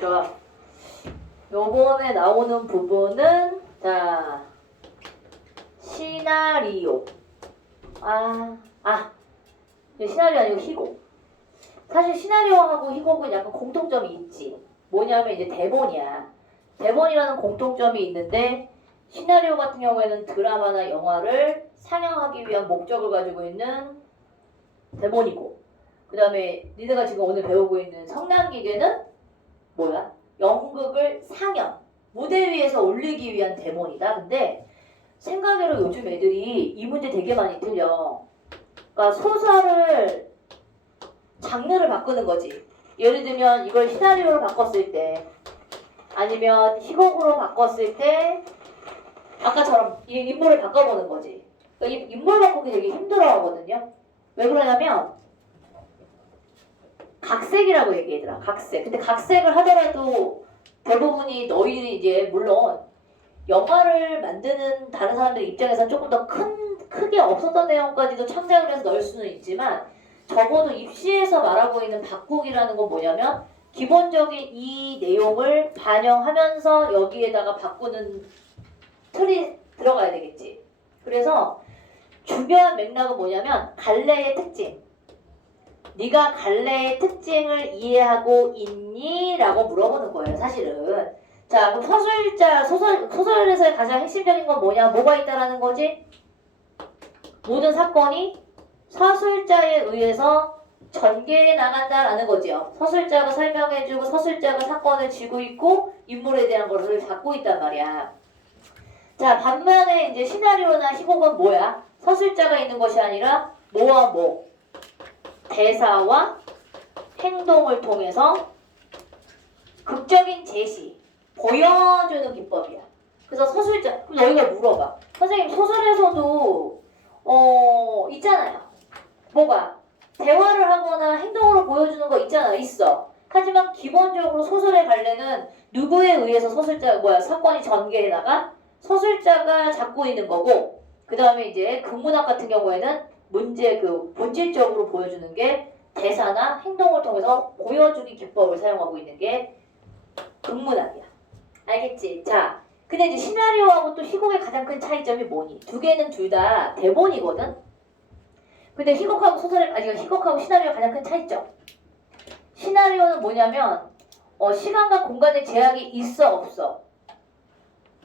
좋아. 요번에 나오는 부분은 자 시나리오. 시나리오 아니고 희곡. 사실 시나리오하고 희곡은 약간 공통점이 있지. 뭐냐면 이제 대본이야. 대본이라는 공통점이 있는데 시나리오 같은 경우에는 드라마나 영화를 상영하기 위한 목적을 가지고 있는 대본이고, 그 다음에 니네가 지금 오늘 배우고 있는 성난기계는 뭐야? 연극을 상영, 무대 위에서 올리기 위한 대본이다. 근데 생각외로 요즘 애들이 이 문제 되게 많이 틀려. 그러니까 소설을 장르를 바꾸는 거지. 예를 들면 이걸 시나리오로 바꿨을 때, 아니면 희곡으로 바꿨을 때 아까처럼 이 인물을 바꿔보는 거지. 그러니까 이 인물 바꾸기 되게 힘들어하거든요. 왜 그러냐면 각색이라고 얘기하더라. 각색. 근데 각색을 하더라도 대부분이 너희들이 이제 물론 영화를 만드는 다른 사람들 입장에서 조금 더 크게 없었던 내용까지도 창작을 해서 넣을 수는 있지만, 적어도 입시에서 말하고 있는 바꾸기라는 건 뭐냐면 기본적인 이 내용을 반영하면서 여기에다가 바꾸는 틀이 들어가야 되겠지. 그래서 중요한 맥락은 뭐냐면 갈래의 특징. 네가 갈래의 특징을 이해하고 있니? 라고 물어보는 거예요, 사실은. 자, 그럼 소설에서의 가장 핵심적인 건 뭐냐? 뭐가 있다라는 거지? 모든 사건이 서술자에 의해서 전개해 나간다라는 거지요. 서술자가 설명해주고 서술자가 사건을 쥐고 있고 인물에 대한 것을 갖고 있단 말이야. 자, 반면에 이제 시나리오나 희곡은 뭐야? 서술자가 있는 것이 아니라 뭐와 뭐? 대사와 행동을 통해서 극적인 제시, 보여주는 기법이야. 그래서 서술자, 그럼 너희가 물어봐. 선생님, 소설에서도 있잖아요. 뭐가? 대화를 하거나 행동으로 보여주는 거 있잖아. 있어. 하지만 기본적으로 소설의 갈래는 누구에 의해서 사건이 전개해 나가? 서술자가 잡고 있는 거고, 그 다음에 이제 극문학 같은 경우에는 본질적으로 보여주는 게 대사나 행동을 통해서 보여주기 기법을 사용하고 있는 게 극문학이야. 알겠지? 자, 근데 이제 시나리오하고 또 희곡의 가장 큰 차이점이 뭐니? 두 개는 둘 다 대본이거든? 근데 희곡하고 시나리오의 가장 큰 차이점. 시나리오는 뭐냐면, 시간과 공간의 제약이 있어, 없어?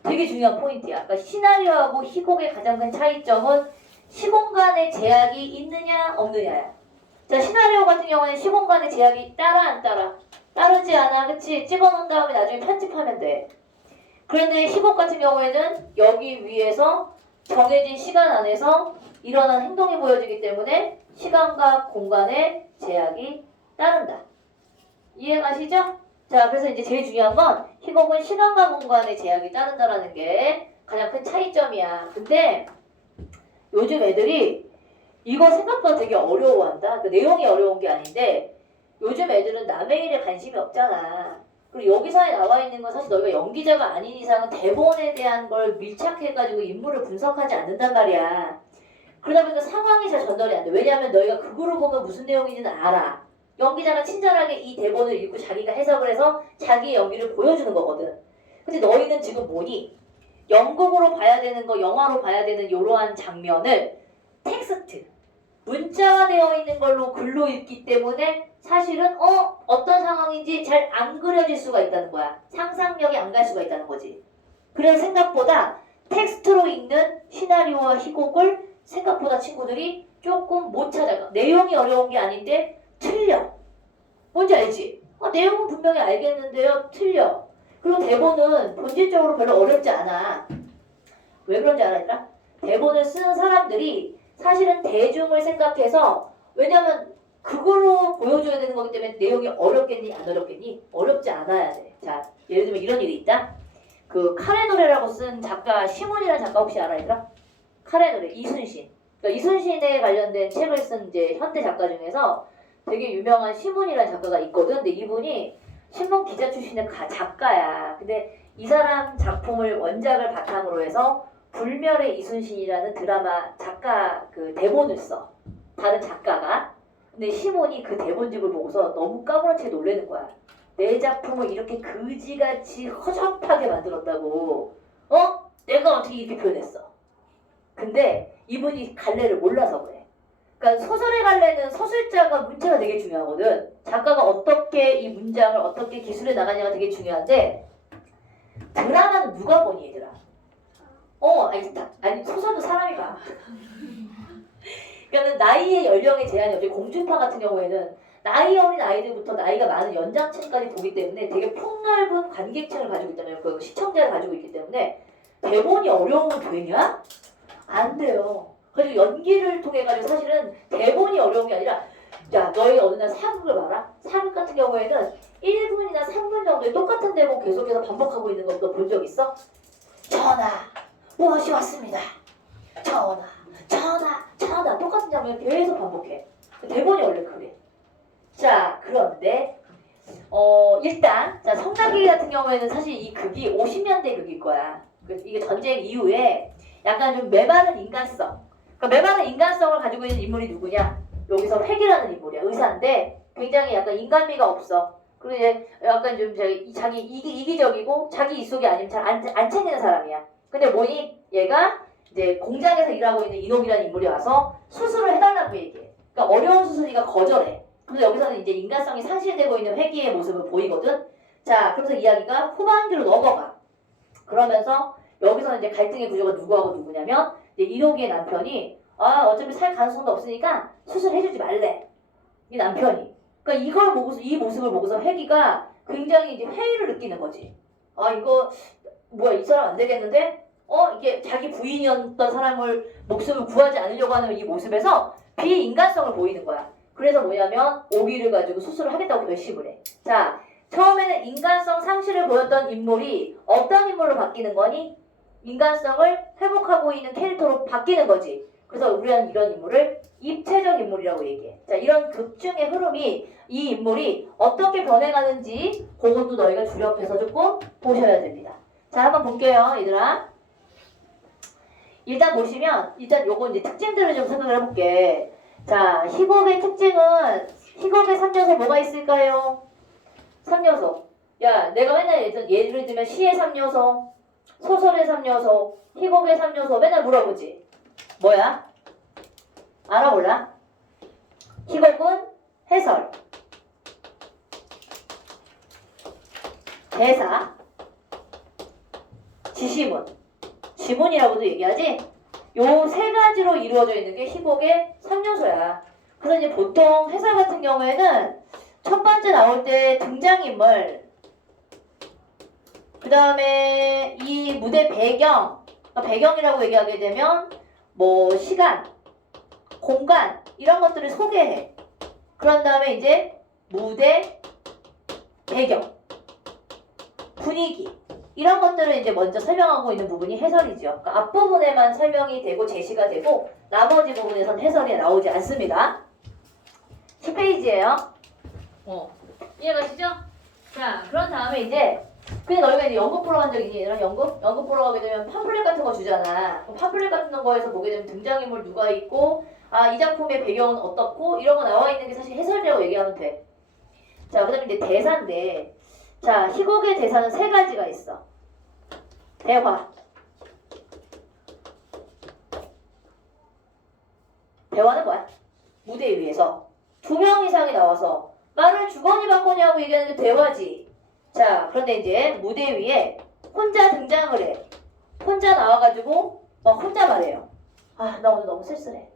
되게 중요한 포인트야. 그러니까 시나리오하고 희곡의 가장 큰 차이점은 시공간의 제약이 있느냐 없느냐야. 자, 시나리오 같은 경우는 시공간의 제약이 따라 안 따라? 따르지 않아. 그치? 찍어놓은 다음에 나중에 편집하면 돼. 그런데 희곡 같은 경우에는 여기 위에서 정해진 시간 안에서 일어난 행동이 보여지기 때문에 시간과 공간의 제약이 따른다. 이해가시죠? 자, 그래서 이제 제일 중요한 건 희곡은 시간과 공간의 제약이 따른다라는 게 가장 큰 차이점이야. 근데 요즘 애들이 이거 생각보다 되게 어려워한다. 그 내용이 어려운 게 아닌데 요즘 애들은 남의 일에 관심이 없잖아. 그리고 여기서에 나와 있는 건 사실 너희가 연기자가 아닌 이상은 대본에 대한 걸 밀착해가지고 인물을 분석하지 않는단 말이야. 그러다 보니까 상황이 잘 전달이 안 돼. 왜냐하면 너희가 극으로 보면 무슨 내용인지는 알아. 연기자가 친절하게 이 대본을 읽고 자기가 해석을 해서 자기의 연기를 보여주는 거거든. 근데 너희는 지금 뭐니? 연극으로 봐야 되는 거, 영화로 봐야 되는 이러한 장면을 텍스트, 문자화되어 있는 걸로 글로 읽기 때문에 사실은 어떤 상황인지 잘 안 그려질 수가 있다는 거야. 상상력이 안 갈 수가 있다는 거지. 그래서 생각보다 텍스트로 읽는 시나리오와 희곡을 생각보다 친구들이 조금 못 찾아가. 내용이 어려운 게 아닌데 틀려. 뭔지 알지? 내용은 분명히 알겠는데요. 틀려. 그리고 대본은 본질적으로 별로 어렵지 않아. 왜 그런지 알아? 대본을 쓰는 사람들이 사실은 대중을 생각해서, 왜냐면 그걸로 보여줘야 되는 거기 때문에 내용이 어렵겠니 안 어렵겠니? 어렵지 않아야 돼. 자, 예를 들면 이런 일이 있다. 그 카레 노래라고 쓴 작가 심은이라는 작가 혹시 알아? 얘들아? 카레 노래 이순신. 그러니까 이순신에 관련된 책을 쓴 이제 현대 작가 중에서 되게 유명한 심은이라는 작가가 있거든. 근데 이분이 신문 기자 출신의 작가야. 근데 이 사람 작품을 원작을 바탕으로 해서 불멸의 이순신이라는 드라마 작가 그 대본을 써. 다른 작가가. 근데 시몬이 그 대본집을 보고서 너무 까무러치게 놀라는 거야. 내 작품을 이렇게 그지같이 허접하게 만들었다고. 어? 내가 어떻게 이렇게 표현했어? 근데 이분이 갈래를 몰라서 그래. 그러니까 소설의 갈래는 서술자가 문체가 되게 중요하거든. 작가가 어떻게 이 문장을 어떻게 기술해 나가냐가 되게 중요한데 드라마는 누가 보니 얘들아? 아니 소설도 사람이 봐. 그러니까 나이의 연령의 제한이 없지. 공중파 같은 경우에는 나이 어린 아이들부터 나이가 많은 연장층까지 보기 때문에 되게 폭넓은 관객층을 가지고 있다면 그 시청자를 가지고 있기 때문에 대본이 어려우면 되냐? 안 돼요. 그래서 연기를 통해 가지고 사실은 대본이 어려운 게 아니라 야 너희 어느 날 사극을 봐라. 사극 같은 경우에는 1분이나 3분 정도의 똑같은 대본 계속해서 반복하고 있는 거 너 본 적 있어? 전하 무엇이 왔습니다. 전하 똑같은 장면 계속 반복해. 대본이 원래 그래. 자 그런데 일단 자 성장기 같은 경우에는 사실 이 극이 50년대 극일 거야. 이게 전쟁 이후에 약간 좀 메마른 인간성. 그러니까 메마른 인간성을 가지고 있는 인물이 누구냐? 여기서 획이라는 인물이야. 의사인데 굉장히 약간 인간미가 없어. 그리고 이제 약간 좀 자기 이기적이고 자기 이속이 아니면 잘 안 챙기는 사람이야. 근데 뭐니? 얘가 이제 공장에서 일하고 있는 이놈이라는 인물이 와서 수술을 해달라고 얘기해. 그러니까 어려운 수술이가 거절해. 그래서 여기서는 이제 인간성이 상실되고 있는 회귀의 모습을 보이거든. 자, 그래서 이야기가 후반기로 넘어가. 그러면서 여기서는 이제 갈등의 구조가 누구하고 누구냐면 이제 이노기의 남편이 어차피 살 가능성도 없으니까 수술해주지 말래. 이 남편이. 그러니까 이걸 보고서 이 모습을 보고서 회귀가 굉장히 이제 회의를 느끼는 거지. 이거 뭐야 이 사람 안 되겠는데? 이게 자기 부인이었던 사람을 목숨을 구하지 않으려고 하는 이 모습에서 비인간성을 보이는 거야. 그래서 뭐냐면 오기를 가지고 수술을 하겠다고 결심을 해. 자, 처음에는 인간성 상실을 보였던 인물이 어떤 인물로 바뀌는 거니? 인간성을 회복하고 있는 캐릭터로 바뀌는 거지. 그래서 우리는 이런 인물을 입체적 인물이라고 얘기해. 자, 이런 극중의 흐름이 이 인물이 어떻게 변해가는지 그것도 너희가 주력해서 조금 보셔야 됩니다. 자, 한번 볼게요, 얘들아. 일단 보시면 일단 요거 이제 특징들을 좀 생각을 해볼게. 자, 희곡의 특징은 희곡의 3요소 뭐가 있을까요? 3요소. 야, 내가 맨날 예를 들면 시의 3요소, 소설의 3요소, 희곡의 3요소 맨날 물어보지. 뭐야? 알아 몰라? 희곡은 해설, 대사, 지시문, 지문이라고도 얘기하지? 요 세 가지로 이루어져 있는 게 희곡의 3요소야. 그래서 이제 보통 해설 같은 경우에는 첫 번째 나올 때 등장인물, 그 다음에 이 무대 배경이라고 얘기하게 되면 뭐 시간, 공간 이런 것들을 소개해. 그런 다음에 이제 무대, 배경, 분위기 이런 것들을 이제 먼저 설명하고 있는 부분이 해설이죠. 그러니까 앞부분에만 설명이 되고 제시가 되고 나머지 부분에선 해설이 나오지 않습니다. 10페이지예요. 이해가시죠? 자, 그런 다음에 이제 근데 너희가 이제 연극 보러 간 적 있니? 얘들아 연극 보러 가게 되면 팜플렛 같은 거 주잖아. 그럼 팜플렛 같은 거에서 보게 되면 등장인물 누가 있고 이 작품의 배경은 어떻고 이런 거 나와 있는 게 사실 해설이라고 얘기하면 돼. 자, 그 다음에 이제 대사인데 자, 희곡의 대사는 세 가지가 있어. 대화. 대화는 뭐야? 무대 위에서 2명 이상이 나와서 말을 주거니 받거니 하고 얘기하는 게 대화지. 자, 그런데 이제 무대 위에 혼자 등장을 해. 혼자 나와가지고 혼자 말해요. 나 오늘 너무 쓸쓸해.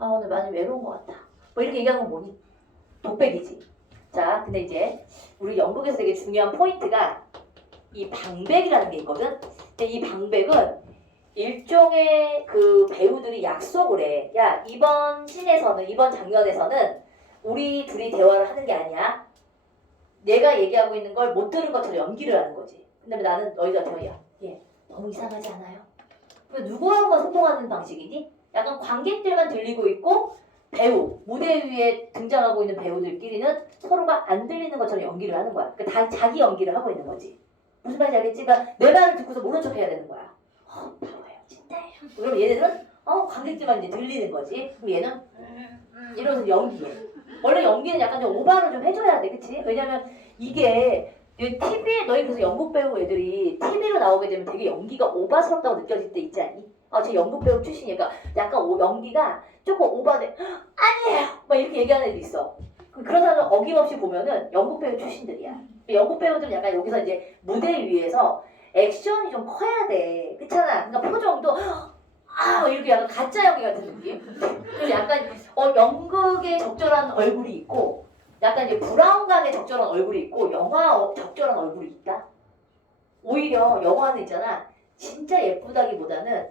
오늘 많이 외로운 것 같다. 뭐 이렇게 얘기하는 건 뭐니? 독백이지. 자, 근데 이제 우리 연극에서 되게 중요한 포인트가 이 방백이라는 게 있거든. 근데 이 방백은 일종의 그 배우들이 약속을 해. 야, 이번 장면에서는 우리 둘이 대화를 하는 게 아니야. 내가 얘기하고 있는 걸 못 들은 것처럼 연기를 하는 거지. 근데 나는 너희들한테 얘 너무 이상하지 않아요? 누구하고만 소통하는 방식이니? 약간 관객들만 들리고 있고 무대 위에 등장하고 있는 배우들끼리는 서로가 안 들리는 것처럼 연기를 하는 거야. 그러니까 다 자기 연기를 하고 있는 거지. 무슨 말인지 알겠지? 그러니까 내 말을 듣고서 모른 척 해야 되는 거야. 바보예요, 진짜예요. 그럼 얘네들은 관객들만 이제 들리는 거지. 그럼 얘는 이러면서 연기해. 원래 연기는 약간 좀 오버를 좀 해줘야 돼, 그치? 왜냐면 이게 TV에 너희 그래서 연극 배우 애들이 TV로 나오게 되면 되게 연기가 오바스럽다고 느껴질 때 있지 않니? 제 연극 배우 출신이니까 약간 연기가 조금 오바돼. 아니에요! 막 이렇게 얘기하는 애도 있어. 그런 사람은 어김없이 보면은 연극 배우 출신들이야. 연극 배우들은 약간 여기서 이제 무대 위에서 액션이 좀 커야 돼. 그렇잖아. 그러니까 표정도 이렇게 약간 가짜 연기 같은 느낌? 그래서 약간 연극에 적절한 얼굴이 있고 약간 이제 브라운관에 적절한 얼굴이 있고 영화 적절한 얼굴이 있다. 오히려 영화는 있잖아. 진짜 예쁘다기보다는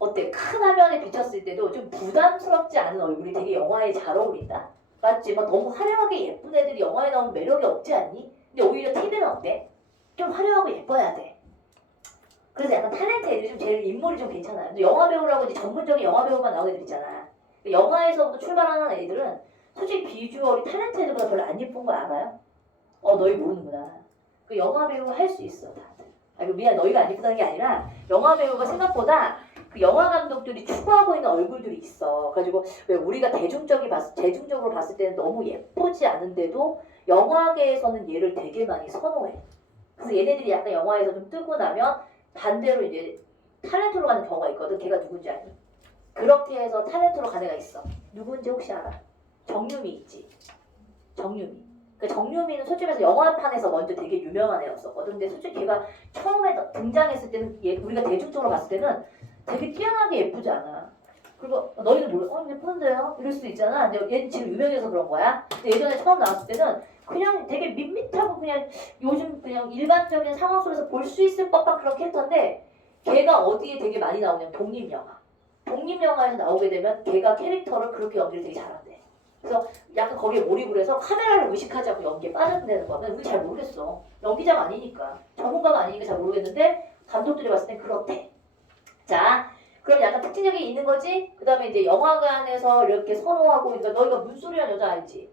어때? 큰 화면에 비쳤을 때도 좀 부담스럽지 않은 얼굴이 되게 영화에 잘 어울린다. 맞지? 막 너무 화려하게 예쁜 애들이 영화에 나오면 매력이 없지 않니? 근데 오히려 TV는 어때? 좀 화려하고 예뻐야 돼. 그래서 약간 탤런트 애들이 좀 제일 인물이 좀 괜찮아요. 근데 영화 배우라고 이제 전문적인 영화 배우만 나오는 애들 있잖아. 영화에서부터 출발하는 애들은 솔직히 비주얼이 탤런트 애들보다 별로 안 예쁜 거 알아요? 너희 모르는구나. 그 영화 배우 할 수 있어 다들. 미안 너희가 안 예쁘다는 게 아니라 영화 배우가 생각보다 그 영화 감독들이 추구하고 있는 얼굴들이 있어. 그래가지고 왜 우리가 대중적으로 봤을 때는 너무 예쁘지 않은데도 영화계에서는 얘를 되게 많이 선호해. 그래서 얘네들이 약간 영화에서 좀 뜨고 나면 반대로 이제 탤런트로 가는 경우가 있거든. 걔가 누군지 아니? 그렇게 해서 탤런트로 가는 애가 있어. 누군지 혹시 알아? 정유미 있지. 정유미. 그 정유미는 솔직히 말해서 영화판에서 먼저 되게 유명한 애였었거든. 근데 솔직히 걔가 처음에 등장했을 때는 우리가 대중적으로 봤을 때는 되게 뛰어나게 예쁘지 않아. 그리고 너희는 몰라. 예쁜데요? 이럴 수도 있잖아. 근데 얘는 지금 유명해서 그런 거야. 근데 예전에 처음 나왔을 때는 그냥 되게 밋밋하고 그냥 요즘 그냥 일반적인 상황 속에서 볼 수 있을 법한 그런 캐릭터인데 걔가 어디에 되게 많이 나오냐면 독립영화. 독립영화에서 나오게 되면 걔가 캐릭터를 그렇게 연기를 되게 잘한대. 그래서 약간 거기에 몰입을 해서 카메라를 의식하지 않고 연기에 빠져드는 거는 우리 잘 모르겠어. 연기자가 아니니까. 전문가가 아니니까 잘 모르겠는데 감독들이 봤을 땐 그렇대. 자, 그럼 약간 특징력이 있는 거지? 그 다음에 이제 영화관에서 이렇게 선호하고, 그러니까 너희가 문소리라는 여자 알지?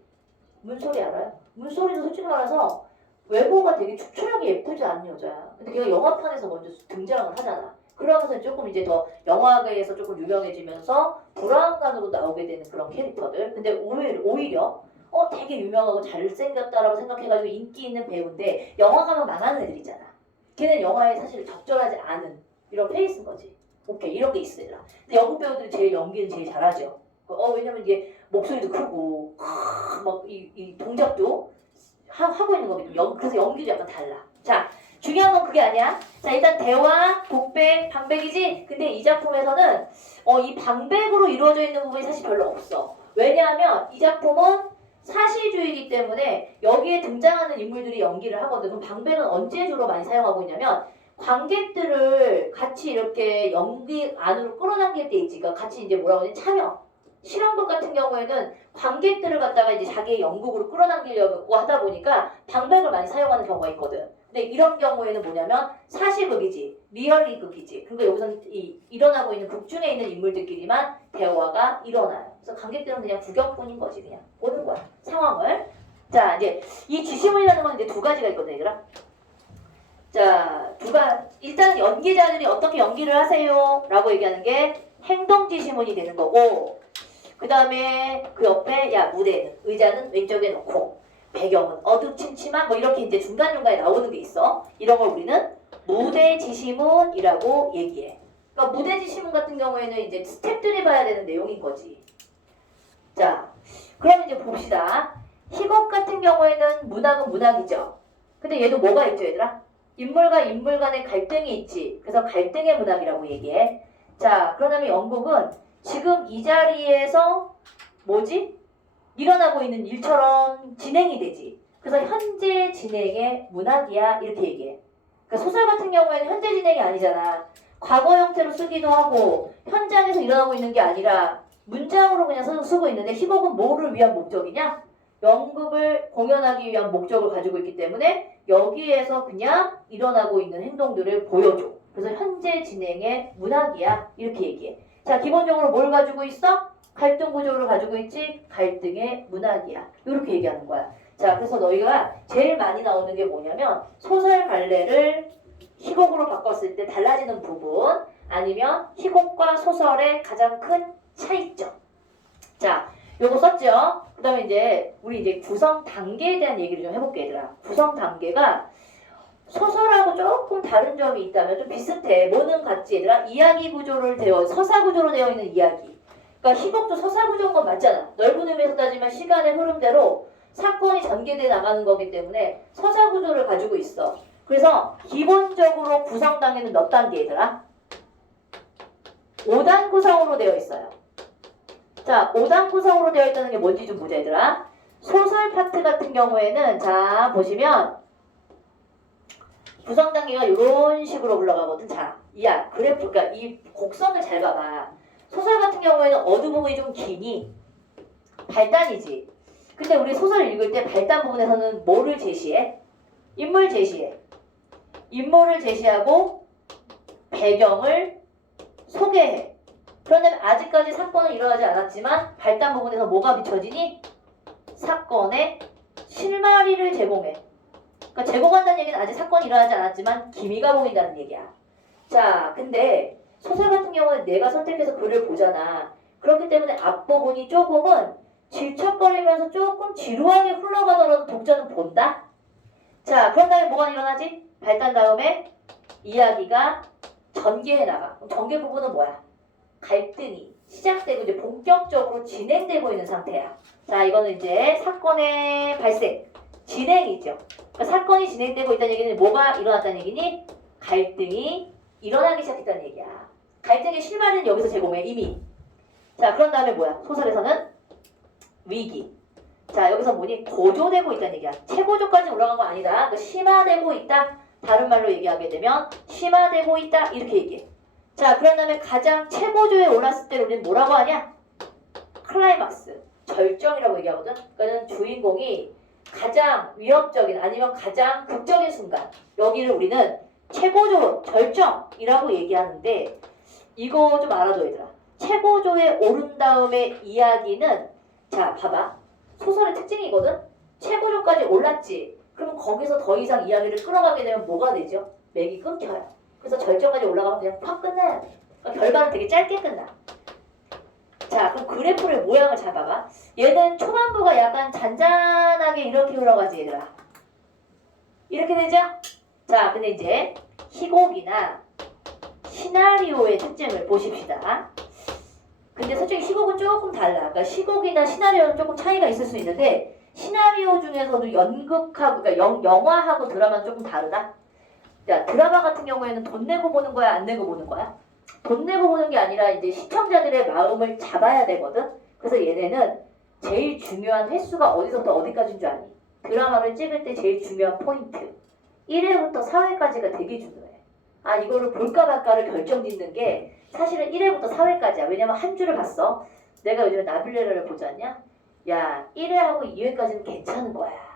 문소리 알아요? 문소리도 솔직히 말해서 외모가 되게 축출하게 예쁘지 않은 여자야. 근데 걔가 영화판에서 먼저 등장을 하잖아. 그러면서 조금 이제 더 영화계에서 조금 유명해지면서 브라운관으로 나오게 되는 그런 캐릭터들. 근데 오히려 되게 유명하고 잘생겼다라고 생각해가지고 인기 있는 배우인데 영화 가면 망하는 애들 있잖아. 걔는 영화에 사실 적절하지 않은 이런 페이스인 거지. 오케이 이런 게 있으라. 근데 영국 배우들이 제일 연기는 제일 잘하죠. 왜냐면 이게 목소리도 크고 막 이 동작도 하고 있는 거거든요. 그래서 연기도 약간 달라. 자, 중요한 건 그게 아니야. 자, 일단 대화, 독백, 방백이지. 근데 이 작품에서는 이 방백으로 이루어져 있는 부분이 사실 별로 없어. 왜냐하면 이 작품은 사실주의이기 때문에 여기에 등장하는 인물들이 연기를 하거든. 그럼 방백은 언제 주로 많이 사용하고 있냐면 관객들을 같이 이렇게 연기 안으로 끌어당길 때 있지. 그러니까 같이 이제 뭐라고 하지? 참여. 실험극 같은 경우에는 관객들을 갖다가 이제 자기의 연극으로 끌어당기려고 하다 보니까 방백을 많이 사용하는 경우가 있거든. 근데 이런 경우에는 뭐냐면 사실극이지, 리얼리극이지. 그러니까 여기서는 일어나고 있는 극 중에 있는 인물들끼리만 대화가 일어나요. 그래서 관객들은 그냥 구경꾼인 거지, 그냥 보는 거야 상황을. 자, 이제 이 지시문이라는 건 이제 두 가지가 있거든, 얘들아. 자, 일단 연기자들이 어떻게 연기를 하세요? 라고 얘기하는 게 행동 지시문이 되는 거고, 그 다음에 그 옆에 무대는 의자는 왼쪽에 놓고 배경은 어두침침한 뭐 이렇게 이제 중간중간에 나오는 게 있어. 이런 걸 우리는 무대 지시문이라고 얘기해. 그러니까 무대 지시문 같은 경우에는 이제 스태프들이 봐야 되는 내용인 거지. 자, 그럼 이제 봅시다. 희곡 같은 경우에는 문학은 문학이죠. 근데 얘도 뭐가 있죠, 얘들아? 인물과 인물 간의 갈등이 있지. 그래서 갈등의 문학이라고 얘기해. 자, 그러면 연극은 지금 이 자리에서 일어나고 있는 일처럼 진행이 되지. 그래서 현재 진행의 문학이야 이렇게 얘기해. 그러니까 소설 같은 경우에는 현재 진행이 아니잖아. 과거 형태로 쓰기도 하고 현장에서 일어나고 있는 게 아니라 문장으로 그냥 쓰고 있는데 희곡은 뭐를 위한 목적이냐? 연극을 공연하기 위한 목적을 가지고 있기 때문에 여기에서 그냥 일어나고 있는 행동들을 보여줘. 그래서 현재 진행의 문학이야 이렇게 얘기해. 자, 기본적으로 뭘 가지고 있어? 갈등 구조를 가지고 있지? 갈등의 문학이야. 이렇게 얘기하는 거야. 자, 그래서 너희가 제일 많이 나오는 게 뭐냐면 소설 발레를 희곡으로 바꿨을 때 달라지는 부분 아니면 희곡과 소설의 가장 큰 차이점. 자, 요거 썼죠? 그 다음에 이제 우리 이제 구성 단계에 대한 얘기를 좀 해볼게 얘들아. 구성 단계가 소설하고 조금 다른 점이 있다면 좀 비슷해. 뭐는 같지 얘들아? 이야기 구조를 서사 구조로 되어 있는 이야기. 그러니까 희곡도 서사 구조인 건 맞잖아. 넓은 의미에서 따지면 시간의 흐름대로 사건이 전개돼 나가는 거기 때문에 서사 구조를 가지고 있어. 그래서 기본적으로 구성 단계는 몇 단계이더라? 5단 구성으로 되어 있어요. 자, 5단 구성으로 되어 있다는 게 뭔지 좀 보자 얘들아. 소설 파트 같은 경우에는 자 보시면 구성 단계가 이런 식으로 올라가거든. 자, 그래프, 그러니까 이 곡선을 잘 봐봐. 소설 같은 경우에는 어느 부분이 좀 기니? 발단이지. 근데 우리 소설을 읽을 때 발단 부분에서는 뭐를 제시해? 인물 제시해. 인물을 제시하고 배경을 소개해. 그런데 아직까지 사건은 일어나지 않았지만 발단 부분에서 뭐가 비춰지니? 사건의 실마리를 제공해. 그러니까 제공한다는 얘기는 아직 사건이 일어나지 않았지만 기미가 보인다는 얘기야. 자, 근데 소설 같은 경우는 내가 선택해서 글을 보잖아. 그렇기 때문에 앞부분이 조금은 질척거리면서 조금 지루하게 흘러가더라도 독자는 본다? 자, 그런 다음에 뭐가 일어나지? 발단 다음에 이야기가 전개해 나가. 그럼 전개 부분은 뭐야? 갈등이 시작되고 이제 본격적으로 진행되고 있는 상태야. 자, 이거는 이제 사건의 발생, 진행이죠. 그러니까 사건이 진행되고 있다는 얘기는 뭐가 일어났다는 얘기니? 갈등이 일어나기 시작했다는 얘기야. 갈등의 실마리는 여기서 제공해, 이미. 자, 그런 다음에 뭐야? 소설에서는 위기. 자, 여기서 뭐니? 고조되고 있다는 얘기야. 최고조까지 올라간 건 아니다. 그러니까 심화되고 있다. 다른 말로 얘기하게 되면 심화되고 있다. 이렇게 얘기해. 자, 그런 다음에 가장 최고조에 올랐을 때 우리는 뭐라고 하냐? 클라이막스, 절정이라고 얘기하거든. 그러니까 주인공이 가장 위협적인 아니면 가장 극적인 순간, 여기를 우리는 최고조, 절정이라고 얘기하는데 이거 좀 알아둬 얘들아. 최고조에 오른 다음에 이야기는 자 봐봐. 소설의 특징이거든. 최고조까지 올랐지. 그러면 거기서 더 이상 이야기를 끌어가게 되면 뭐가 되죠? 맥이 끊겨요. 그래서 절정까지 올라가면 그냥 팍 끝나야 돼. 그러니까 결과는 되게 짧게 끝나. 자, 그럼 그래프의 모양을 잘 봐봐. 얘는 초반부가 약간 잔잔하게 이렇게 흘러가지 얘들아. 이렇게 되죠? 자, 근데 이제 희곡이나 시나리오의 특징을 보십시다. 근데 솔직히 희곡은 조금 달라. 그러니까 시곡이나 시나리오는 조금 차이가 있을 수 있는데 시나리오 중에서도 연극하고 그러니까 영화하고 드라마는 조금 다르다. 자, 드라마 같은 경우에는 돈 내고 보는 거야, 안 내고 보는 거야? 돈 내고 보는 게 아니라 이제 시청자들의 마음을 잡아야 되거든. 그래서 얘네는 제일 중요한 횟수가 어디서부터 어디까지인 줄 아니? 드라마를 찍을 때 제일 중요한 포인트 1회부터 4회까지가 되게 중요해. 아, 이거를 볼까 말까를 결정짓는 게 사실은 1회부터 4회까지야. 왜냐면 한 주를 봤어. 내가 요즘에 나빌레라를 보지 않냐? 야, 1회하고 2회까지는 괜찮은 거야.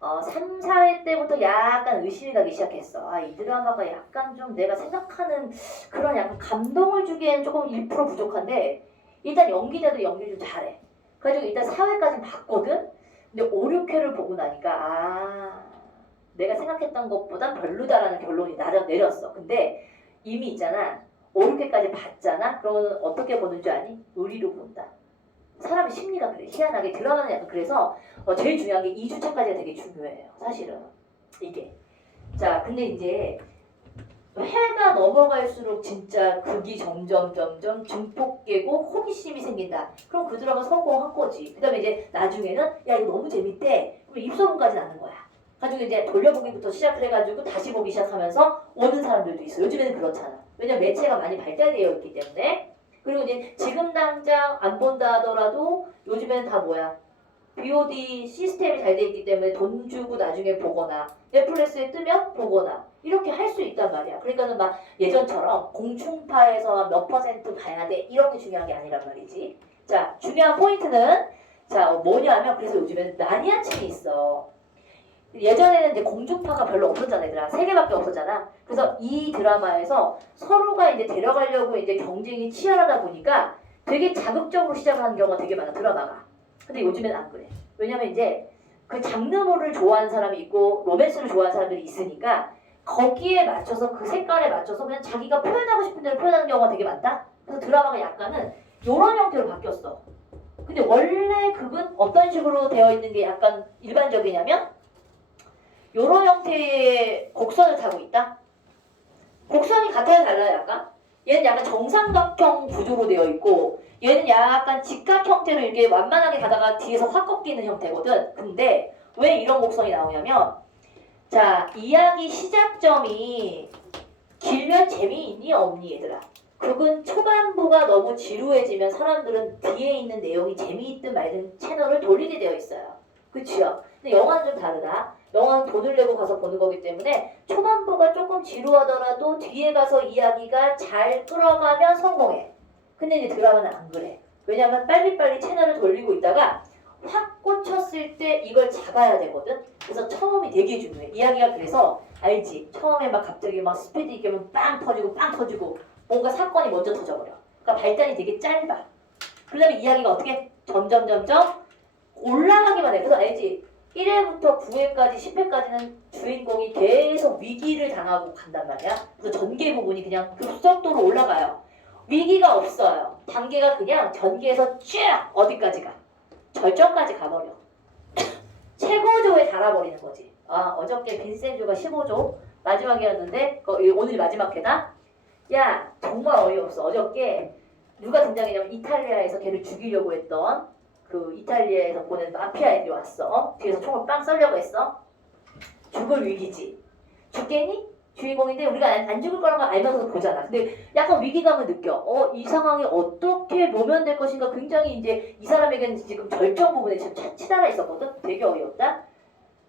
3, 4회 때부터 약간 의심이 가기 시작했어. 아, 이 드라마가 약간 좀 내가 생각하는 그런 약간 감동을 주기에는 조금 1% 부족한데 일단 연기자도 연기를 좀 잘해. 그래가지고 일단 4회까지는 봤거든? 근데 5, 6회를 보고 나니까 내가 생각했던 것보다 별로다라는 결론이 내렸어. 근데 이미 있잖아. 5, 6회까지 봤잖아? 그러면 어떻게 보는 줄 아니? 의리로 본다. 사람의 심리가 그래. 희한하게 드라마는 약간 그래서 제일 중요한 게 2주차까지가 되게 중요해요. 사실은 이게. 자, 근데 이제 해가 넘어갈수록 진짜 극이 점점 증폭 깨고 호기심이 생긴다. 그럼 그 드라마 성공한 거지. 그 다음에 이제 나중에는 야 이거 너무 재밌대. 그럼 입소문까지 나는 거야. 가지고 이제 돌려보기부터 시작을 해가지고 다시 보기 시작하면서 오는 사람들도 있어. 요즘에는 그렇잖아. 왜냐면 매체가 많이 발달되어 있기 때문에. 그리고 이제 지금 당장 안 본다 하더라도 요즘에는 다 뭐야? VOD 시스템이 잘 돼 있기 때문에 돈 주고 나중에 보거나 넷플릭스에 뜨면 보거나 이렇게 할 수 있단 말이야. 그러니까는 막 예전처럼 공중파에서 몇 퍼센트 봐야 돼 이런 게 중요한 게 아니란 말이지. 자, 중요한 포인트는 자 뭐냐면 그래서 요즘에는 마니아층이 있어. 예전에는 이제 공중파가 별로 없었잖아, 얘들아. 3개밖에 없었잖아. 그래서 이 드라마에서 서로가 이제 데려가려고 이제 경쟁이 치열하다 보니까 되게 자극적으로 시작을 하는 경우가 되게 많아, 드라마가. 근데 요즘엔 안 그래. 왜냐면 이제 그 장르물을 좋아하는 사람이 있고 로맨스를 좋아하는 사람들이 있으니까 거기에 맞춰서 그 색깔에 맞춰서 그냥 자기가 표현하고 싶은 대로 표현하는 경우가 되게 많다. 그래서 드라마가 약간은 이런 형태로 바뀌었어. 근데 원래 극은 어떤 식으로 되어 있는 게 약간 일반적이냐면 이런 형태의 곡선을 타고 있다. 곡선이 같아야 달라요, 약간. 얘는 약간 정삼각형 구조로 되어 있고 얘는 약간 직각 형태로 이렇게 완만하게 가다가 뒤에서 확 꺾이는 형태거든. 근데 왜 이런 곡선이 나오냐면 자, 이야기 시작점이 길면 재미있니 없니 얘들아? 극은 초반부가 너무 지루해지면 사람들은 뒤에 있는 내용이 재미있든 말든 채널을 돌리게 되어 있어요. 그치요? 근데 영화는 좀 다르다. 영화는 돈을 내고 가서 보는 거기 때문에 초반부가 조금 지루하더라도 뒤에 가서 이야기가 잘 끌어가면 성공해. 근데 이제 드라마는 안 그래. 왜냐면 빨리빨리 채널을 돌리고 있다가 확 꽂혔을 때 이걸 잡아야 되거든. 그래서 처음이 되게 중요해. 이야기가 그래서 알지? 처음에 막 갑자기 막 스피드 있게 하면 빵 터지고 빵 터지고 뭔가 사건이 먼저 터져버려. 그러니까 발단이 되게 짧아. 그러면 이야기가 어떻게 점점 올라가기만 해. 그래서 알지? 1회부터 9회까지 10회까지는 주인공이 계속 위기를 당하고 간단 말이야. 그래서 전개 부분이 그냥 급속도로 올라가요. 위기가 없어요. 단계가 그냥 전개에서 쭉 어디까지 가? 절정까지 가버려. 최고조에 달아버리는 거지. 아, 어저께 빈센조가 15조 마지막이었는데 오늘이 마지막 회다? 야, 정말 어이없어. 어저께 누가 등장했냐면 이탈리아에서 걔를 죽이려고 했던 그 이탈리아에서 보낸 마피아 애들이 왔어. 뒤에서 총을 빵 쏘려고 했어. 죽을 위기지. 죽겠니? 주인공인데 우리가 안 죽을 거란 걸 알면서도 보잖아. 근데 약간 위기감을 느껴. 이 상황이 어떻게 모면될 것인가 굉장히 이제 이 사람에게는 지금 절정 부분에 지금 치달아 있었거든. 되게 어이없다.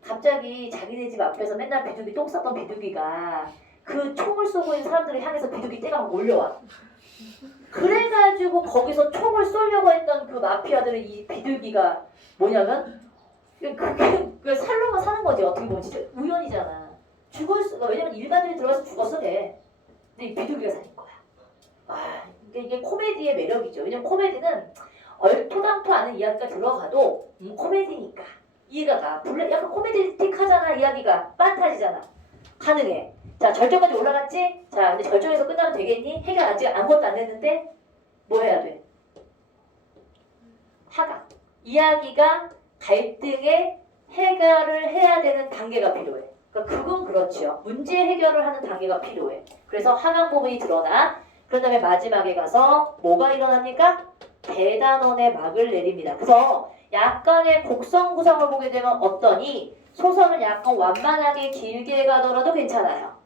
갑자기 자기네 집 앞에서 맨날 비둘기 똥 쌌던 비둘기가 그 총을 쏘고 있는 사람들을 향해서 비둘기 떼가 막 몰려와. 그래가지고 거기서 총을 쏘려고 했던 그 마피아들은 이 비둘기가 뭐냐면 그 살로만 사는 거지. 어떻게 보면 진짜 우연이잖아. 왜냐면 일반인이 들어가서 죽었어 돼. 근데 이 비둘기가 살린 거야. 아, 이게 코미디의 매력이죠. 왜냐면 코미디는 얼토당토 않은 이야기가 들어가도 코미디니까 이해가 가. 약간 코미디틱하잖아. 이야기가 판타지잖아. 가능해. 자, 절정까지 올라갔지? 자, 근데 절정에서 끝나면 되겠니? 해결 아직 아무것도 안 했는데 뭐 해야 돼? 하강. 이야기가 갈등에 해결을 해야 되는 단계가 필요해. 그러니까 그건 그렇지요. 문제 해결을 하는 단계가 필요해. 그래서 하강 부분이 드러나. 그런 다음에 마지막에 가서 뭐가 일어납니까? 대단원의 막을 내립니다. 그래서 약간의 곡선 구성을 보게 되면 어떠니? 소설은 약간 완만하게 길게 가더라도 괜찮아요.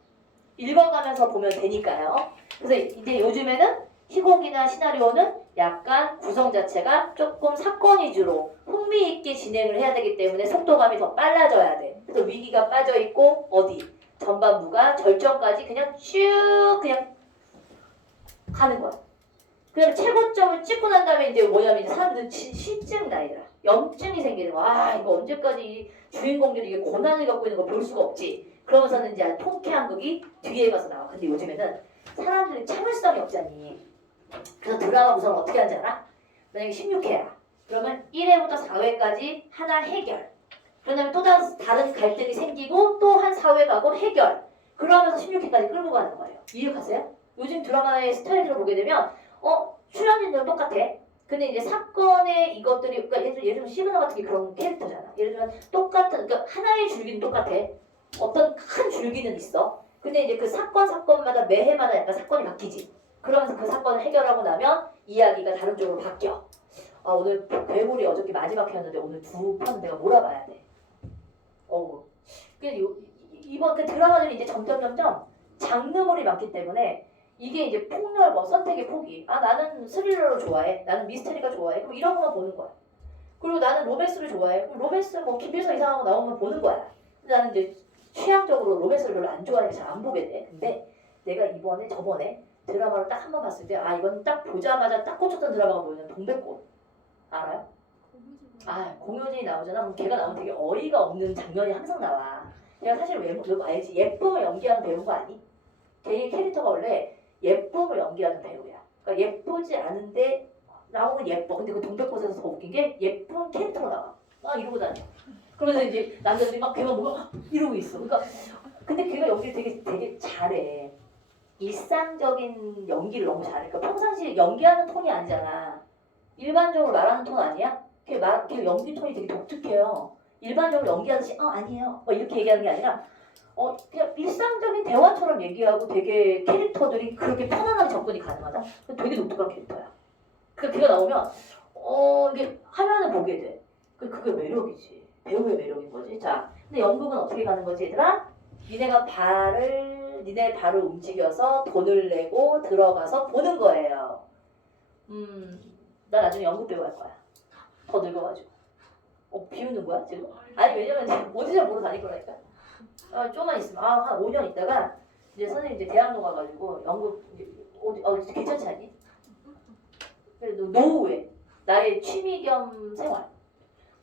읽어가면서 보면 되니까요. 그래서 이제 요즘에는 희곡이나 시나리오는 약간 구성 자체가 조금 사건 위주로 흥미있게 진행을 해야 되기 때문에 속도감이 더 빨라져야 돼. 그래서 위기가 빠져있고 어디? 전반부가 절정까지 그냥 쭉 그냥 가는 거야. 그럼 최고점을 찍고 난 다음에 이제 뭐냐면 사람들은 신증 나이더라. 염증이 생기는 거야. 아, 이거 언제까지 주인공들이 이게 고난을 겪고 있는 거 볼 수가 없지. 그러면서는 이제 통쾌한 극이 뒤에 가서 나와. 근데 요즘에는 사람들이 참을성이 없잖니. 그래서 드라마 구성을 어떻게 하는지 알아? 만약에 16회야. 그러면 1회부터 4회까지 하나 해결. 그 다음에 또 다른 갈등이 생기고 또 한 4회 가고 해결. 그러면서 16회까지 끌고 가는 거예요. 이해가세요? 요즘 드라마의 스타일들을 보게 되면 출연진들은 똑같아. 근데 이제 사건의 이것들이 그러니까 예를 들면 시그널 같은 게 그런 캐릭터잖아. 예를 들면 똑같은 그러니까 하나의 줄기는 똑같아. 어떤 큰 줄기는 있어. 근데 이제 그 사건마다 매해마다 약간 사건이 바뀌지. 그러면서 그 사건을 해결하고 나면 이야기가 다른 쪽으로 바뀌어. 아, 오늘 괴물이 어저께 마지막 회였는데 오늘 두 편 내가 몰아봐야 돼. 이번 그 드라마들이 이제 점점 장르물이 많기 때문에 이게 이제 폭넓어. 선택의 폭이. 아, 나는 스릴러를 좋아해. 나는 미스터리가 좋아해. 그럼 이런 거만 보는 거야. 그리고 나는 로맨스를 좋아해. 그럼 로맨스 뭐 김필성 이상한 거 나오면 보는 거야. 근데 나는 이제 취향적으로 로맨스를 별로 안 좋아해서 잘 안 보게 돼. 근데 내가 저번에 드라마를 딱 한 번 봤을 때 이건 딱 보자마자 딱 꽂혔던 드라마가 뭐냐면 동백꽃. 알아요? 아, 공효진이 나오잖아. 그럼 걔가 나오면 되게 어이가 없는 장면이 항상 나와. 걔가 사실 너 알지? 예쁨을 연기하는 배우인 거 아니? 걔의 캐릭터가 원래 예쁨을 연기하는 배우야. 그러니까 예쁘지 않은데 나오면 예뻐. 근데 그 동백꽃에서 더 웃긴 게 예쁜 캐릭터로 나와. 막 이러고 다녀. 그러면서 이제 남자들이 막 걔만 보고 이러고 있어. 그러니까 근데 걔가 연기를 되게 잘해. 일상적인 연기를 너무 잘해. 그러니까 평상시에 연기하는 톤이 아니잖아. 일반적으로 말하는 톤 아니야? 걔 연기 톤이 되게 독특해요. 일반적으로 연기하듯이 아니에요. 뭐 이렇게 얘기하는 게 아니라 그냥 일상적인 대화처럼 얘기하고 되게 캐릭터들이 그렇게 편안하게 접근이 가능하다. 되게 독특한 캐릭터야. 그러니까 걔가 나오면 이게 화면을 보게 돼. 그게 매력이지. 배우의 매력인 거지. 자, 근데 연극은 어떻게 가는 거지, 얘들아? 니네 발을 움직여서 돈을 내고 들어가서 보는 거예요. 나 나중에 연극 배우 할 거야. 더 늙어가지고. 비우는 거야 지금? 아니 왜냐면 오디션 보러 다닐 거라니까. 좀만 있으면 한 5년 있다가 이제 선생님 이제 대학로 가가지고 연극 이제 괜찮지 않니? 그래도 노후에 나의 취미 겸 생활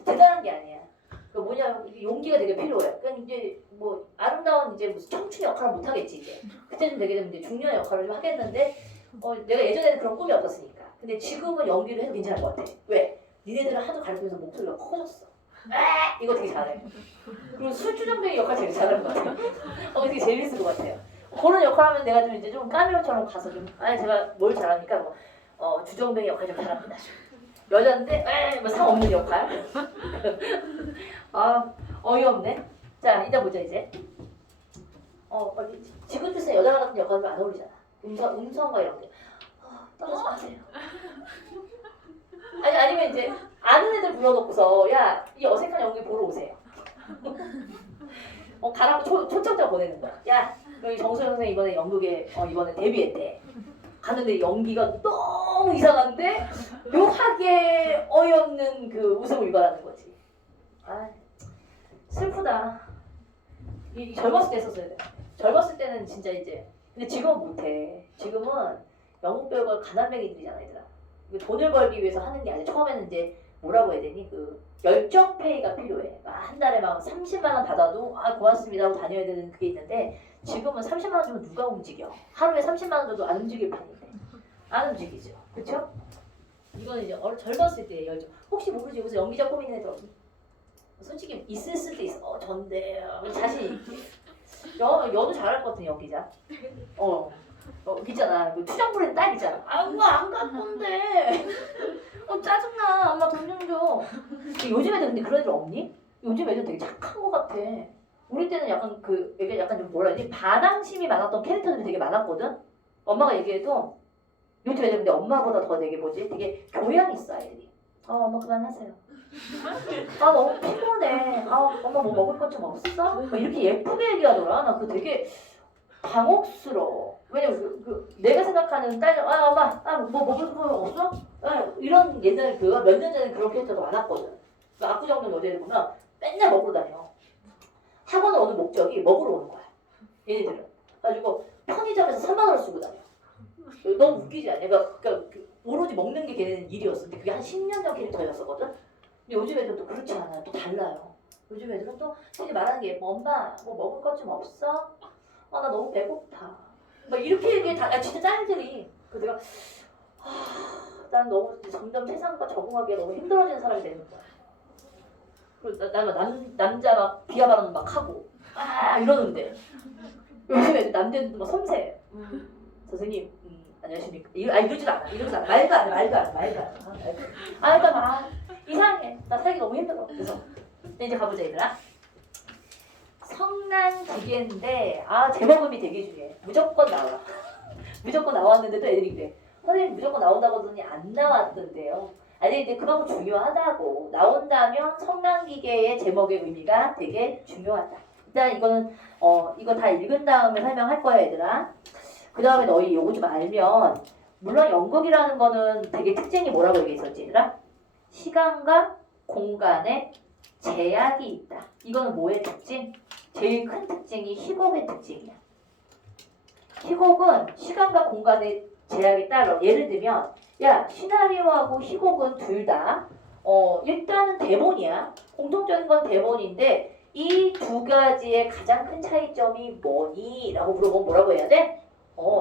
대단한 게 아니야. 그 뭐냐 용기가 되게 필요해. 그러니까 이제 뭐 아름다운 이제 무슨 청춘 역할을 못 하겠지 이제. 그때는 되게 되면 이제 중년 역할을 좀 하겠는데 내가 예전에는 그런 꿈이 없었으니까. 근데 지금은 연기를 해도 괜찮을 것 같아. 왜? 니네들을 하도 가르치면서 목소리가 커졌어. 이거 되게 잘해. 그리고 술주정뱅이 역할 되게 잘하는 것 같아요. 되게 재밌을 것 같아요. 그런 역할 하면 내가 좀 이제 좀 까메오처럼 가서 좀 제가 뭘 잘하니까 주정뱅이 역할 좀 잘합니다. 여자인데 뭐 상 없는 역할. 어이없네. 자 이따 보자 이제. 지금 주세 여자 같은 역할은 안 어울리잖아. 음성과 이런 게. 떨어져 마세요. 아니면 이제 아는 애들 불러놓고서 야 이 어색한 연기 보러 오세요. 가라고 초청장 보내는 거야. 야 여기 정소영 선생 이번에 연극에 이번에 데뷔했대. 갔는데 연기가 너무 이상한데 묘하게 어이없는 그 웃음을 유발하는 거지. 슬프다. 이 젊었을 때 했었어야 돼. 젊었을 때는 진짜 이제 근데 지금은 못해. 지금은 연극 배우가 가난뱅이들이잖아 얘들아. 돈을 벌기 위해서 하는 게 아니라 처음에는 이제 뭐라고 해야 되니 그 열정 페이가 필요해. 한 달에 막 30만 원 받아도 고맙습니다 하고 다녀야 되는 그게 있는데 지금은 30만 원 주면 누가 움직여? 하루에 30만 원 줘도 안 움직일 판인데 안 움직이죠. 그렇죠? 이거는 이제 젊었을 때의 열정. 혹시 모르지 여기서 연기자 꾸미는 애들 없니? 솔직히 있을 수도 있어. 전데요. 자신 있지? 여도 잘할 것 같은 연기자. 있잖아. 그 투정 부리는 딸 있잖아. 엄마 안 갈 건데. 짜증나. 엄마 돈 좀 줘. 요즘 애들 근데 그런 애들 없니? 요즘 애들 되게 착한 것 같아. 우리 때는 약간 이게 약간 좀 뭐라 해야 되지? 반항심이 많았던 캐릭터들이 되게 많았거든. 엄마가 얘기해도 요즘 애들 근데 엄마보다 더 되게 되게 교양 있어 애들이. 엄마 그만하세요. 너무 피곤해. 엄마 뭐 먹을 것 좀 없어? 뭐 이렇게 예쁘게 얘기하더라. 나 그거 되게 당혹스러워. 왜냐면 내가 생각하는 딸, 엄마, 뭐 먹을 거 없어? 이런 옛날에 몇 년 전에 그런 캐릭터도 많았거든. 압구정동 여자애들 보면 맨날 먹으러 다녀. 학원 오는 목적이 먹으러 오는 거야. 얘네들은. 그래가지고 편의점에서 3만 원을 쓰고 다녀. 너무 웃기지 않냐? 그러니까 오로지 먹는 게 걔네는 일이었어. 근데 그게 한 10년 전 캐릭터였었거든. 근데 요즘 애들은 또 그렇지 않아요. 또 달라요. 요즘 애들은 또 되게 말하는 게 엄마 뭐 먹을 것 좀 없어? 나 너무 배고파. 막 이렇게 얘기해 진짜 짤들이. 그래서 내가 난 너무 점점 세상과 적응하기가 너무 힘들어지는 사람이 되는 거야. 그리고 나는 남자 막 비하 발언 막 하고 이러는데 요즘 애들 남자들도 막 섬세해. 선생님 안녕하십니까. 이러지도 않아. 말도 안 해. 그러니까 막 이상해. 나 살기 너무 힘들어. 그래서 이제 가보자 얘들아. 성난 기계인데 제목음이 되게 중요해. 무조건 나와. 무조건 나왔는데도 애들이 그래. 선생님 무조건 나온다고 하더니 안 나왔던데요. 근데 그만큼 중요하다고. 나온다면 성난 기계의 제목의 의미가 되게 중요하다. 일단 이거는 이거 다 읽은 다음에 설명할 거야 얘들아. 그 다음에 너희 요거 좀 알면 물론 연극이라는 거는 되게 특징이 뭐라고 얘기했었지 얘들아? 시간과 공간에 제약이 있다. 이거는 뭐의 특징? 제일 큰 특징이 희곡의 특징이야. 희곡은 시간과 공간의 제약이 따로. 예를 들면 시나리오하고 희곡은 둘 다 일단은 대본이야. 공통적인 건 대본인데 이 두 가지의 가장 큰 차이점이 뭐니? 라고 물어보면 뭐라고 해야 돼?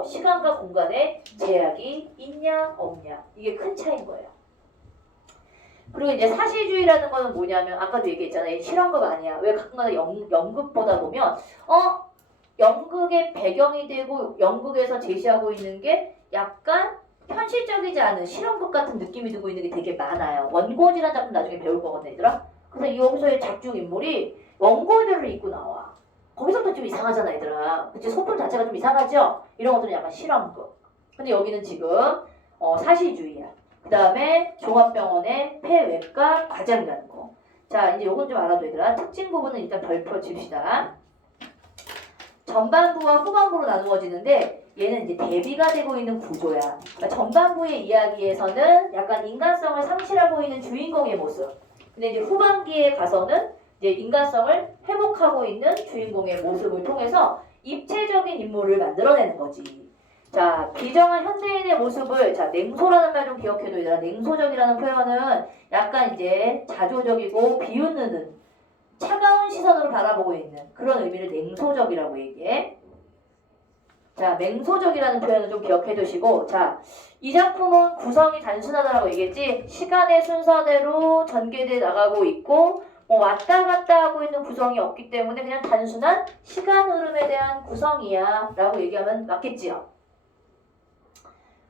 시간과 공간에 제약이 있냐 없냐. 이게 큰 차이인 거예요. 그리고 이제 사실주의라는 거는 뭐냐면 아까도 얘기했잖아요. 실험극 아니야. 왜 가끔가다 연극 보다 보면 연극의 배경이 되고 연극에서 제시하고 있는 게 약간 현실적이지 않은 실험극 같은 느낌이 들고 있는 게 되게 많아요. 원고지란 작품 나중에 배울 거거든 얘들아. 그래서 여기서의 작중 인물이 원고들을 입고 나와. 거기서부터 좀 이상하잖아 얘들아. 그치? 소품 자체가 좀 이상하죠? 이런 것들은 약간 실험극. 근데 여기는 지금 사실주의야. 그 다음에 종합병원의 폐외과 과장이라는 거. 자, 이제 요건 좀 알아둬 얘들아. 특징 부분은 일단 별표 칩시다. 전반부와 후반부로 나누어지는데 얘는 이제 대비가 되고 있는 구조야. 그러니까 전반부의 이야기에서는 약간 인간성을 상실하고 있는 주인공의 모습. 근데 이제 후반기에 가서는 이제 인간성을 회복하고 있는 주인공의 모습을 통해서 입체적인 인물을 만들어내는 거지. 자, 비정한 현대인의 모습을 자 냉소라는 말 좀 기억해둬 얘들아. 냉소적이라는 표현은 약간 이제 자조적이고 비웃는 차가운 시선으로 바라보고 있는 그런 의미를 냉소적이라고 얘기해. 자, 맹소적이라는 표현을 좀 기억해 두시고, 자, 이 작품은 구성이 단순하다라고 얘기했지. 시간의 순서대로 전개돼 나가고 있고 왔다 갔다 하고 있는 구성이 없기 때문에 그냥 단순한 시간 흐름에 대한 구성이야 라고 얘기하면 맞겠지요.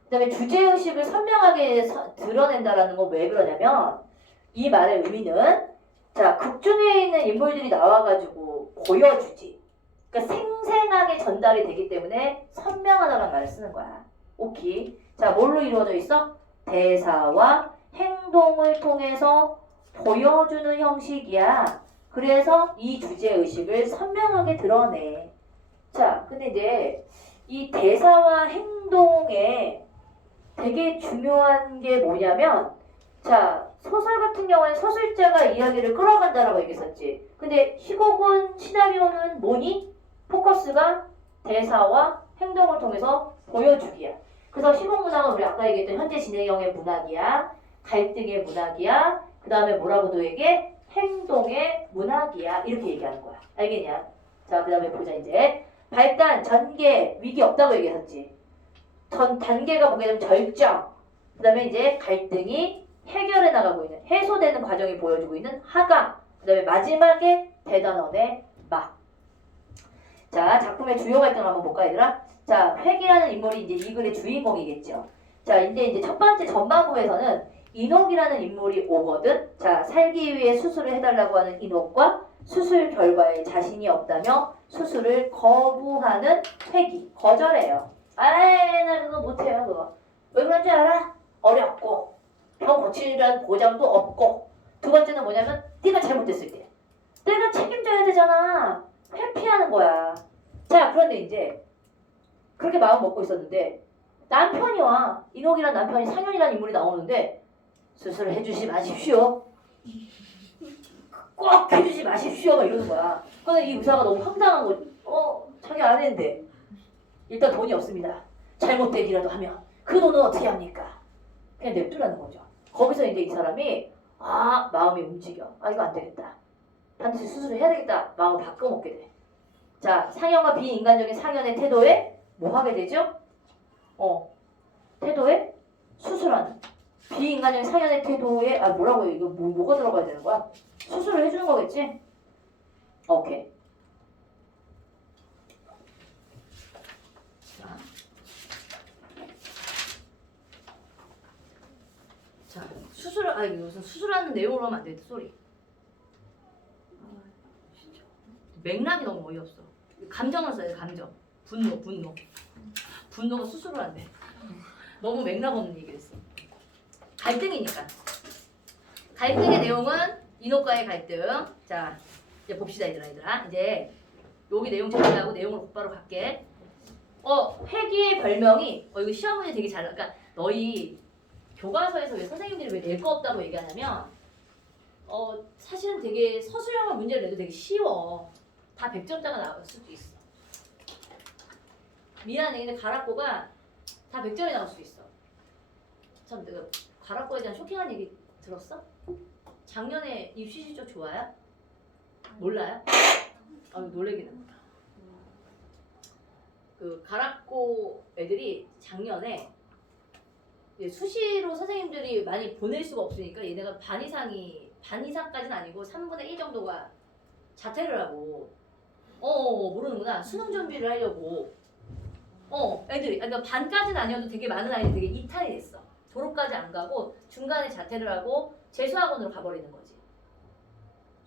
그 다음에 주제의식을 선명하게 드러낸다라는 건 왜 그러냐면 이 말의 의미는 자, 극 중에 있는 인물들이 나와가지고 보여주지. 그러니까 생생하게 전달이 되기 때문에 선명하다는 말을 쓰는 거야. 오케이. 자, 뭘로 이루어져 있어? 대사와 행동을 통해서 보여주는 형식이야. 그래서 이 주제의식을 선명하게 드러내. 자, 근데 이제 이 대사와 행동에 되게 중요한 게 뭐냐면 자, 소설 같은 경우에는 서술자가 이야기를 끌어간다라고 얘기했었지. 근데 희곡은 시나리오는 뭐니? 포커스가 대사와 행동을 통해서 보여주기야. 그래서 희곡문학은 우리 아까 얘기했던 현재 진행형의 문학이야. 갈등의 문학이야. 그 다음에 뭐라고도 얘기해? 행동의 문학이야. 이렇게 얘기하는 거야. 알겠냐? 자, 그 다음에 보자 이제. 발단, 전개, 위기 없다고 얘기했었지. 전 단계가 보게 되면 절정. 그 다음에 이제 갈등이 해결해 나가고 있는, 해소되는 과정이 보여주고 있는 하강. 그 다음에 마지막에 대단원의 막. 자, 작품의 주요 갈등을 한번 볼까 얘들아? 자, 획이라는 인물이 이제 이 글의 주인공이겠죠. 자, 이제 첫 번째 전반부에서는 인옥이라는 인물이 오거든. 자, 살기 위해 수술을 해달라고 하는 인옥과 수술 결과에 자신이 없다며 수술을 거부하는 획이 거절해요. 아이, 나 그거 못해요 그거. 왜 그런지 알아? 어렵고 병 고치리라는 보장도 없고. 두 번째는 뭐냐면 네가 잘못됐을 때 내가 책임져야 되잖아. 회피하는 거야. 자, 그런데 이제 그렇게 마음 먹고 있었는데 남편이 와. 인옥이란 남편이 상현이라는 인물이 나오는데 수술을 해주지 마십시오. 꼭 해주지 마십시오. 막 이러는 거야. 근데 이 의사가 너무 황당한 거지. 자기 안 했는데 일단 돈이 없습니다. 잘못되기라도 하면 그 돈은 어떻게 합니까? 그냥 냅두라는 거죠. 거기서 이제 이 사람이 마음이 움직여. 이거 안 되겠다. 반드시 수술을 해야 되겠다. 마음을 바꿔먹게 돼. 자, 상현과 비인간적인 상현의 태도에 뭐 하게 되죠? 태도에 수술하는. 비인간적인 상현의 태도에 뭐라고 해? 이거 뭐가 들어가야 되는 거야? 수술을 해주는 거겠지? 오케이. 자, 무슨 수술하는 내용으로 하면 안 돼. 소리. 진짜. 맥락이 너무 어이없어. 감정을 써야 돼, 감정. 분노. 분노가 수술을 안 돼. 너무 맥락 없는 얘기를 했어. 갈등이니까. 갈등의 내용은 인옥과의 갈등. 자, 이제 봅시다, 얘들아. 이제 여기 내용 정리하고 내용으로 곧바로 갈게. 회기의 별명이 이거 시험 문제 되게 잘. 그러니까 너희 교과서에서 왜 선생님들이 왜 낼 거 없다고 얘기하냐면 사실은 되게 서술형의 문제를 내도 되게 쉬워. 다 100점짜리가 나올 수도 있어. 미안해. 근데 가락고가 다 100점이 나올 수 있어. 참 내가 가락고에 대한 쇼킹한 얘기 들었어? 작년에 입시 실적 좋아요? 몰라요? 놀래기는. 그 가락고 애들이 작년에 수시로 선생님들이 많이 보낼 수가 없으니까 얘네가 반 이상까지는 아니고 3분의 1 정도가 자퇴를 하고 모르는구나. 수능 준비를 하려고 애들이 그러니까 반까지는 아니어도 되게 많은 아이들이 되게 이탈이 됐어. 졸업까지 안 가고 중간에 자퇴를 하고 재수학원으로 가버리는 거지.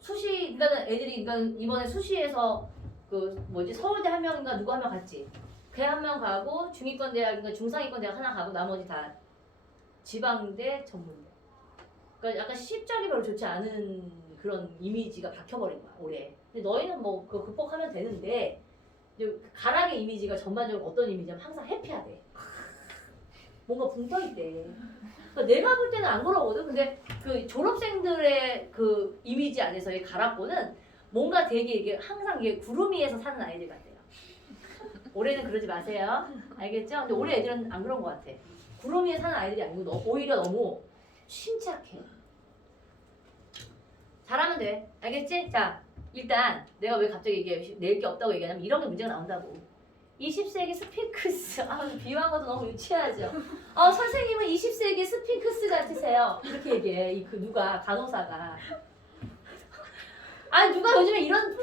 수시 그러니까 애들이 그러니까 이번에 수시에서 그 뭐지 서울대 한 명인가 누구 한 명 갔지. 걔 한 명 가고 중위권 대학인가 중상위권 대학 하나 가고 나머지 다 지방대 전문대. 그러니까 약간 실적이 별로 좋지 않은 그런 이미지가 박혀버린 거야 올해. 근데 너희는 뭐 그거 극복하면 되는데 이제 가락의 이미지가 전반적으로 어떤 이미지냐면 항상 해피하대. 뭔가 붕 떠있대. 그러니까 내가 볼 때는 안 그러거든. 근데 그 졸업생들의 그 이미지 안에서의 가락고는 뭔가 되게 이게 항상 이게 구름 위에서 사는 아이들 같아요. 올해는 그러지 마세요. 알겠죠? 근데 올해 애들은 안 그런 것 같아. 구름 위에 사는 아이들이 아니고 오히려 너무 침착해. 잘하면 돼. 알겠지? 자, 일단 내가 왜 갑자기 이게 낼 게 없다고 얘기하냐면 이런 게 문제가 나온다고. 20세기 스핑크스. 비유한 것도 너무 유치하죠. 선생님은 20세기 스핑크스 같으세요. 이렇게 얘기해. 그 누가 간호사가. 아니 누가 요즘에 이런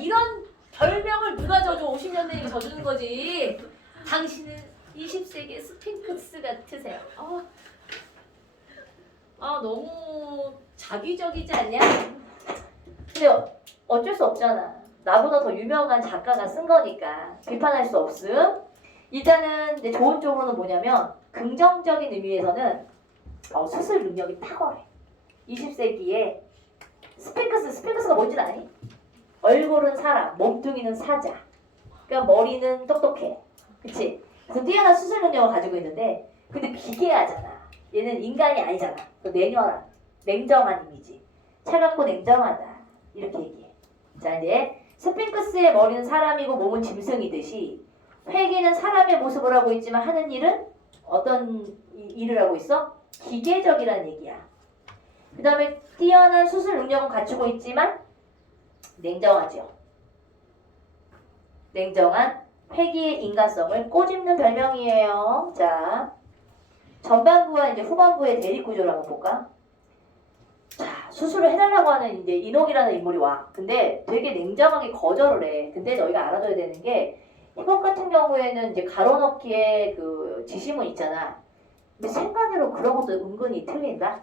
이런 별명을 누가 져줘? 50년대 져주는 거지. 당신은 20세기 스핑크스 같으세요. 너무 자기적이지 않냐? 근데 어쩔 수 없잖아. 나보다 더 유명한 작가가 쓴 거니까 비판할 수 없음. 일단은 이제 좋은 쪽으로는 뭐냐면 긍정적인 의미에서는 수술 능력이 탁월해. 20세기에 스핑크스가 뭔지 아니? 얼굴은 사람, 몸뚱이는 사자. 그러니까 머리는 똑똑해. 그치? 그래서 뛰어난 수술 능력을 가지고 있는데 근데 기괴하잖아. 얘는 인간이 아니잖아. 냉혈한, 냉정한 이미지. 차갑고 냉정하다. 이렇게 얘기해. 자 이제 스핑크스의 머리는 사람이고 몸은 짐승이듯이 회기는 사람의 모습을 하고 있지만 하는 일은 어떤 일을 하고 있어? 기계적이라는 얘기야. 그 다음에 뛰어난 수술 능력은 갖추고 있지만 냉정하죠. 냉정한 회기의 인간성을 꼬집는 별명이에요. 자, 전반부와 이제 후반부의 대립구조를 한번 볼까? 자, 수술을 해달라고 하는 이제 인옥이라는 인물이 와. 근데 되게 냉정하게 거절을 해. 근데 너희가 알아둬야 되는 게 이것 같은 경우에는 이제 가로넣기에 그 지시문 있잖아. 근데 생각으로 그런 것도 은근히 틀린다.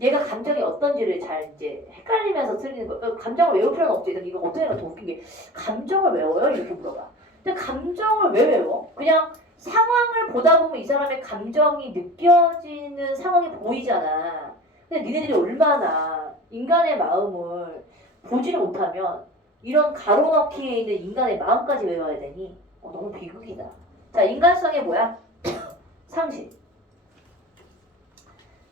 얘가 감정이 어떤지를 잘 이제 헷갈리면서 틀리는 거야. 그러니까 감정을 외울 필요는 없지. 이거 어떤 애가 더 웃긴 게 감정을 외워요? 이렇게 물어봐. 근데 감정을 왜 외워? 그냥 상황을 보다 보면 이 사람의 감정이 느껴지는 상황이 보이잖아. 근데 니네들이 얼마나 인간의 마음을 보지를 못하면 이런 가로넣기에 있는 인간의 마음까지 외워야 되니? 너무 비극이다. 자, 인간성이 뭐야? 상식.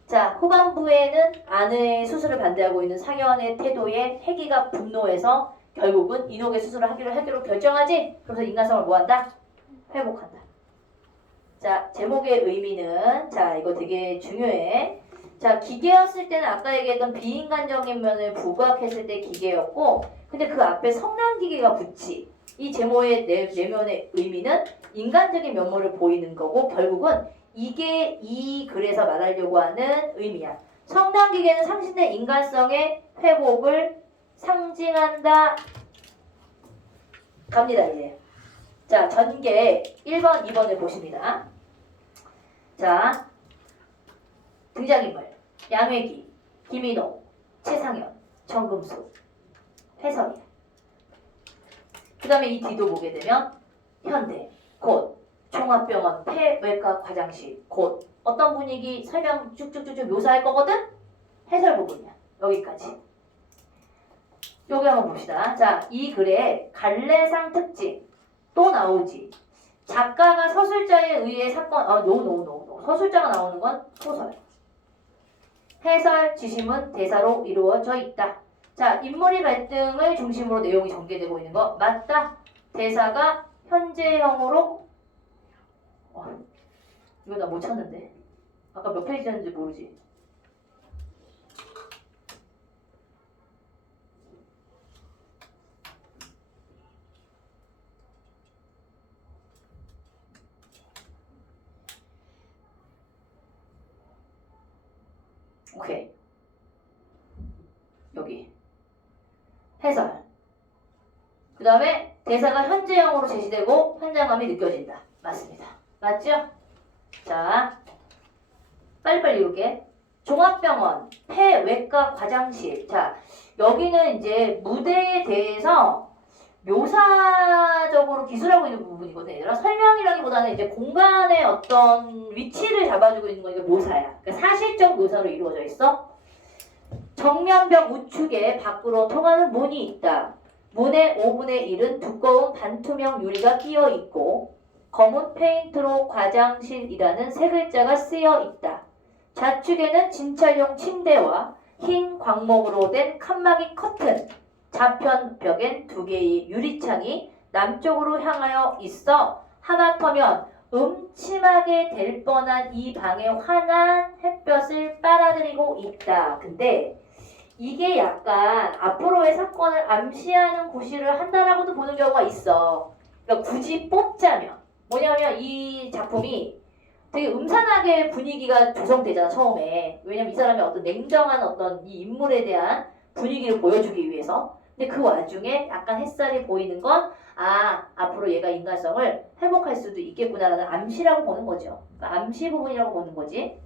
자, 후반부에는 아내의 수술을 반대하고 있는 상현의 태도에 혜기가 분노해서 결국은 인옥의 수술을 하기로 결정하지? 그래서 인간성을 뭐한다? 회복한다. 자, 제목의 의미는 자, 이거 되게 중요해. 자, 기계였을 때는 아까 얘기했던 비인간적인 면을 부각했을 때 기계였고 근데 그 앞에 성난기계가 붙지. 이 제목의 내면의 의미는 인간적인 면모를 보이는 거고 결국은 이게 이 글에서 말하려고 하는 의미야. 성난기계는 상신된 인간성의 회복을 상징한다. 갑니다 이제. 자, 전개 1번, 2번을 보십니다. 자, 등장인물 양회기, 김인호, 최상현, 정금수, 해설이야. 그 다음에 이 뒤도 보게 되면 현대, 곧 종합병원, 폐외과 과장실, 곧 어떤 분위기 설명 쭉쭉쭉쭉 묘사할 거거든? 해설 부분이야. 여기까지. 여기 한번 봅시다. 자, 이 글에 갈래상 특징 또 나오지. 작가가 서술자에 의해 사건, 노. 서술자가 나오는 건 소설. 해설, 지심은 대사로 이루어져 있다. 자, 인물의 갈등을 중심으로 내용이 전개되고 있는 거 맞다. 대사가 현재형으로 이거 나 못 찾는데. 아까 몇 페이지였는지 모르지. 오케이. 여기. 해설. 그 다음에 대사가 현재형으로 제시되고 현장감이 느껴진다. 맞습니다. 맞죠? 자, 빨리빨리 읽을게. 종합병원, 폐외과 과장실. 자, 여기는 이제 무대에 대해서 묘사적으로 기술하고 있는 부분이거든요. 얘들아. 설명이라기보다는 이제 공간의 어떤 위치를 잡아주고 있는 거니까 묘사야. 그러니까 사실적 묘사로 이루어져 있어. 정면벽 우측에 밖으로 통하는 문이 있다. 문의 5분의 1은 두꺼운 반투명 유리가 끼어 있고 검은 페인트로 과장실이라는 세 글자가 쓰여 있다. 좌측에는 진찰용 침대와 흰 광목으로 된 칸막이 커튼, 좌편 벽엔 2개의 유리창이 남쪽으로 향하여 있어 하마터면 음침하게 될 뻔한 이 방의 환한 햇볕을 빨아들이고 있다. 근데 이게 약간 앞으로의 사건을 암시하는 고시를 한다라고도 보는 경우가 있어. 그러니까 굳이 뽑자면 뭐냐면 이 작품이 되게 음산하게 분위기가 조성되잖아 처음에. 왜냐면 이 사람이 어떤 냉정한 어떤 이 인물에 대한 분위기를 보여주기 위해서. 근데 그 와중에 약간 햇살이 보이는 건 앞으로 얘가 인간성을 회복할 수도 있겠구나라는 암시라고 보는 거죠. 그러니까 암시 부분이라고 보는 거지.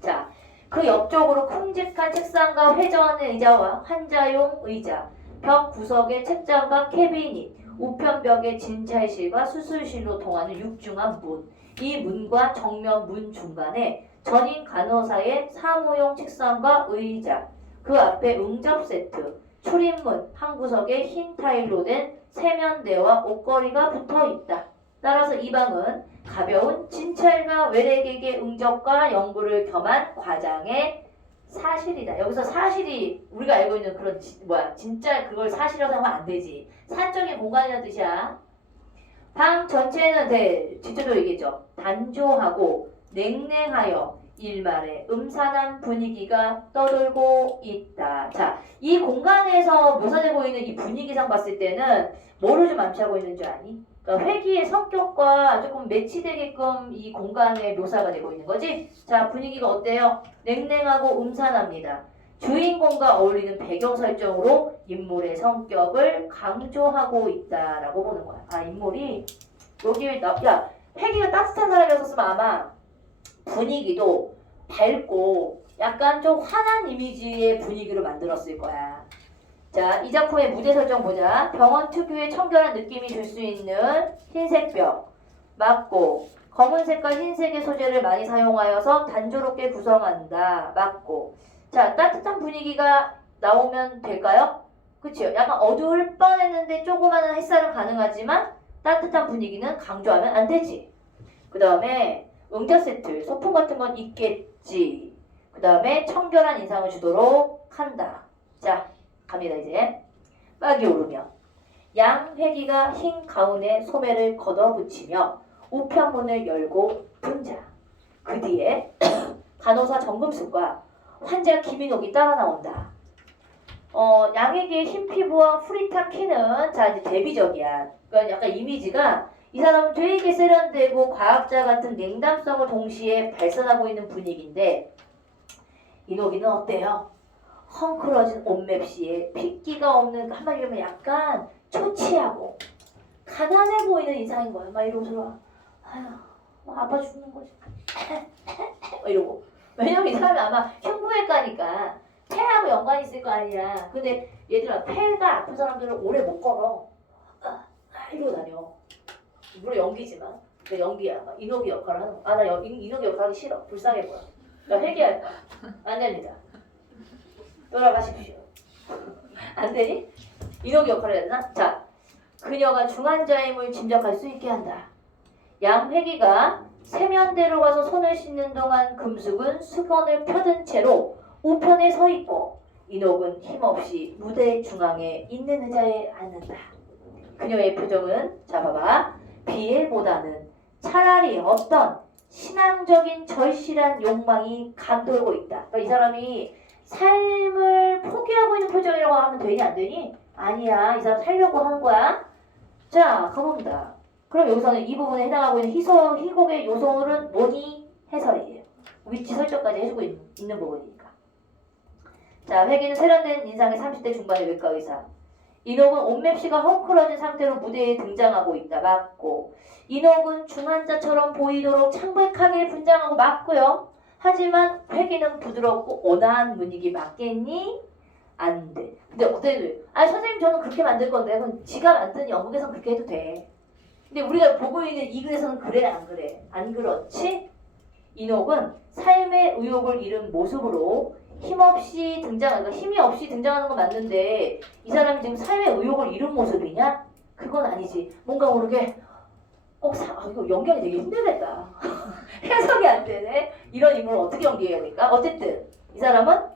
자, 그 옆쪽으로 큼직한 책상과 회전 의자와 환자용 의자, 벽 구석에 책장과 캐비닛, 우편벽에 진찰실과 수술실로 통하는 육중한 문. 이 문과 정면 문 중간에 전임 간호사의 사무용 책상과 의자, 그 앞에 응접 세트, 출입문 한 구석에 흰 타일로 된 세면대와 옷걸이가 붙어 있다. 따라서 이 방은 가벼운 진찰과 외래객의 응접과 연구를 겸한 과장의 사실이다. 여기서 사실이 우리가 알고 있는 그런 진짜 그걸 사실이라고 하면 안 되지. 사적인 공간이라는 뜻이야. 방 전체는 직접적으로 얘기했죠. 단조하고 냉랭하여 일말의 음산한 분위기가 떠돌고 있다. 자, 이 공간에서 묘사되고 있는 이 분위기상 봤을 때는 뭐를 좀 암시하고 있는 줄 아니? 그러니까 회기의 성격과 조금 매치되게끔 이 공간의 묘사가 되고 있는 거지. 자, 분위기가 어때요? 냉랭하고 음산합니다. 주인공과 어울리는 배경 설정으로 인물의 성격을 강조하고 있다라고 보는 거야. 인물이 여기 회기가 따뜻한 사람이었으면 아마 분위기도 밝고 약간 좀 환한 이미지의 분위기를 만들었을 거야. 자, 이 작품의 무대 설정 보자. 병원 특유의 청결한 느낌이 줄 수 있는 흰색 벽, 맞고 검은색과 흰색의 소재를 많이 사용하여서 단조롭게 구성한다. 맞고. 자, 따뜻한 분위기가 나오면 될까요? 그치요? 약간 어두울 뻔했는데 조그마한 햇살은 가능하지만 따뜻한 분위기는 강조하면 안 되지. 그 다음에 응접 세트, 소품 같은 건 있겠지. 그 다음에 청결한 인상을 주도록 한다. 자, 갑니다 이제. 빡이 오르며 양 회기가 흰 가운에 소매를 걷어붙이며 우편문을 열고 등장. 그 뒤에 간호사 정금숙과 환자 김인옥이 따라 나온다. 양에게 흰 피부와 후릿한 키는 자 이제 대비적이야. 그러니까 약간 이미지가 이 사람은 되게 세련되고 과학자 같은 냉담성을 동시에 발산하고 있는 분위기인데 인옥이는 어때요? 헝클어진 옷맵시에 핏기가 없는 한마디로 하면 약간 초치하고 가난해 보이는 인상인 거야. 막 이러면서 아파 죽는 거지. 이러고. 왜냐면 이 사람이 아마 흉부외과니까 폐하고 연관이 있을 거 아니야. 근데 얘들아 폐가 아픈 사람들은 오래 못 걸어. 이러고 다녀. 물론 연기지만. 연기야. 인옥이 역할을 하는 거. 나 인옥이 역할 하기 싫어. 불쌍해 보여. 나 회개할 거야. 안 됩니다. 돌아가십시오. 안 되니? 인옥이 역할을 해야 되나? 자, 그녀가 중환자임을 짐작할 수 있게 한다. 양회기가 세면대로 가서 손을 씻는 동안 금숙은 수건을 펴든 채로 우편에 서 있고 인옥은 힘없이 무대 중앙에 있는 의자에 앉는다. 그녀의 표정은 자 봐봐. 비애보다는 차라리 어떤 신앙적인 절실한 욕망이 감돌고 있다. 그러니까 이 사람이 삶을 포기하고 있는 표정이라고 하면 되니 안 되니? 아니야. 이 사람 살려고 하는 거야. 자, 가봅니다. 그럼 여기서는 이 부분에 해당하고 있는 희곡의 요소는 뭐니? 해설이에요. 위치 설정까지 해주고 있는 부분이니까. 자, 회기는 세련된 인상의 30대 중반의 외과 의사. 인옥은 옷맵시가 헝클어진 상태로 무대에 등장하고 있다. 맞고. 인옥은 중환자처럼 보이도록 창백하게 분장하고 맞고요. 하지만 회기는 부드럽고 온화한 분위기 맞겠니? 안 돼. 근데 어때? 아니 선생님 저는 그렇게 만들 건데 그건 지가 만든 영국에서는 그렇게 해도 돼. 근데 우리가 보고 있는 이 글에서는 그래 안 그래? 안 그렇지? 인옥은 삶의 의욕을 잃은 모습으로 힘없이 등장하는 힘이 없이 등장하는 건 맞는데 이 사람이 지금 삶의 의욕을 잃은 모습이냐? 그건 아니지. 뭔가 모르게 이거 연기하기 되게 힘들겠다. 해석이 안 되네. 이런 인물을 어떻게 연기해야 될까? 어쨌든 이 사람은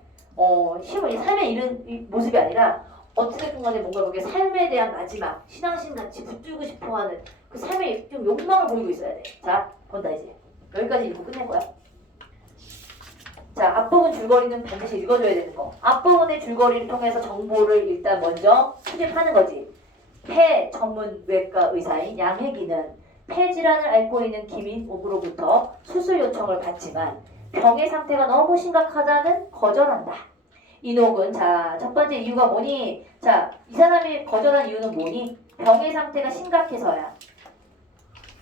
힘을 삶에 잃은 모습이 아니라 어떻게든 간에 뭔가 그게 삶에 대한 마지막 신앙심 같이 붙들고 싶어하는 그 삶의 좀 욕망을 보이고 있어야 돼. 자, 본다 이제. 여기까지 읽고 끝낼 거야. 자, 앞부분 줄거리는 반드시 읽어줘야 되는 거. 앞부분의 줄거리를 통해서 정보를 일단 먼저 수집하는 거지. 폐 전문 외과 의사인 양혜기는 폐 질환을 앓고 있는 김인옥으로부터 수술 요청을 받지만 병의 상태가 너무 심각하다는 거절한다. 인옥은 자, 첫 번째 이유가 뭐니? 자, 이 사람이 거절한 이유는 뭐니? 병의 상태가 심각해서야.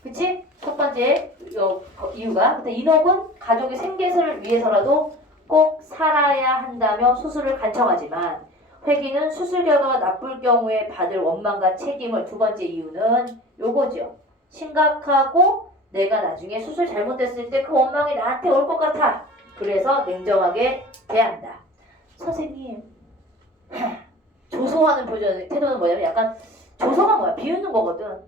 그치? 첫 번째 이유가. 근데 인옥은 가족의 생계를 위해서라도 꼭 살아야 한다며 수술을 간청하지만 회기는 수술 결과가 나쁠 경우에 받을 원망과 책임을 두 번째 이유는 요거죠. 심각하고 내가 나중에 수술 잘못됐을 때 그 원망이 나한테 올 것 같아. 그래서 냉정하게 대한다. 선생님 조소하는 표정 태도는 뭐냐면 약간 조소가 뭐야? 비웃는 거거든.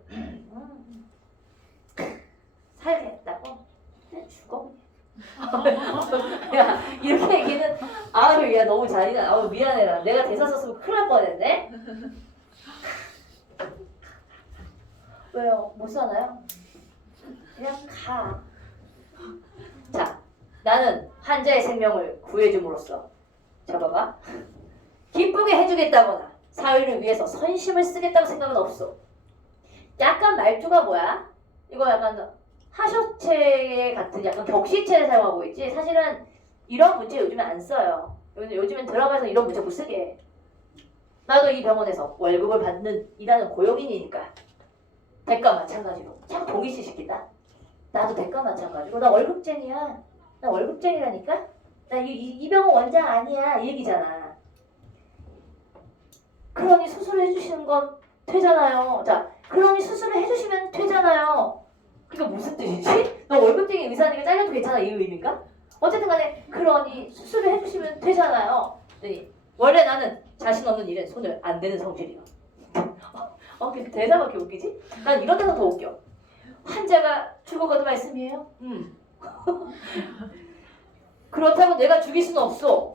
살겠다고? 그냥 죽어. 야 이렇게 얘기는 아유 야 너무 잔인하. 아유 미안해라. 내가 대사 썼으면 큰일 날 뻔했네. 왜요? 못 사나요? 그냥 가. 자, 나는 환자의 생명을 구해줌으로써 자 봐봐. 기쁘게 해주겠다거나 사회를 위해서 선심을 쓰겠다고 생각은 없어. 약간 말투가 뭐야? 이거 약간 하쇼체 같은 약간 격시체를 사용하고 있지. 사실은 이런 문제 요즘에 안 써요. 요즘엔 드라마에서 이런 문제 못 쓰게 해. 나도 이 병원에서 월급을 받는 일하는 고용인이니까 대가 마찬가지로 자꾸 동의시 시킨다. 나도 대가 마찬가지로 나 월급쟁이야. 나 월급쟁이라니까. 나 이 병원 원장 아니야. 이 얘기잖아. 그러니 수술을 해주시는 건 되잖아요. 자, 그러니 수술을 해주시면 되잖아요. 그게 무슨 뜻이지? 너 월급쟁이 의사니까 잘려도 괜찮아 이 의미인가? 어쨌든 간에 그러니 수술을 해주시면 되잖아요. 원래 나는 자신 없는 일엔 손을 안 대는 성질이야. 근데 대사가 그렇게 웃기지? 난 이런 데서 더 웃겨. 환자가 죽어가도 말씀이에요? 그렇다고 내가 죽일 수는 없어.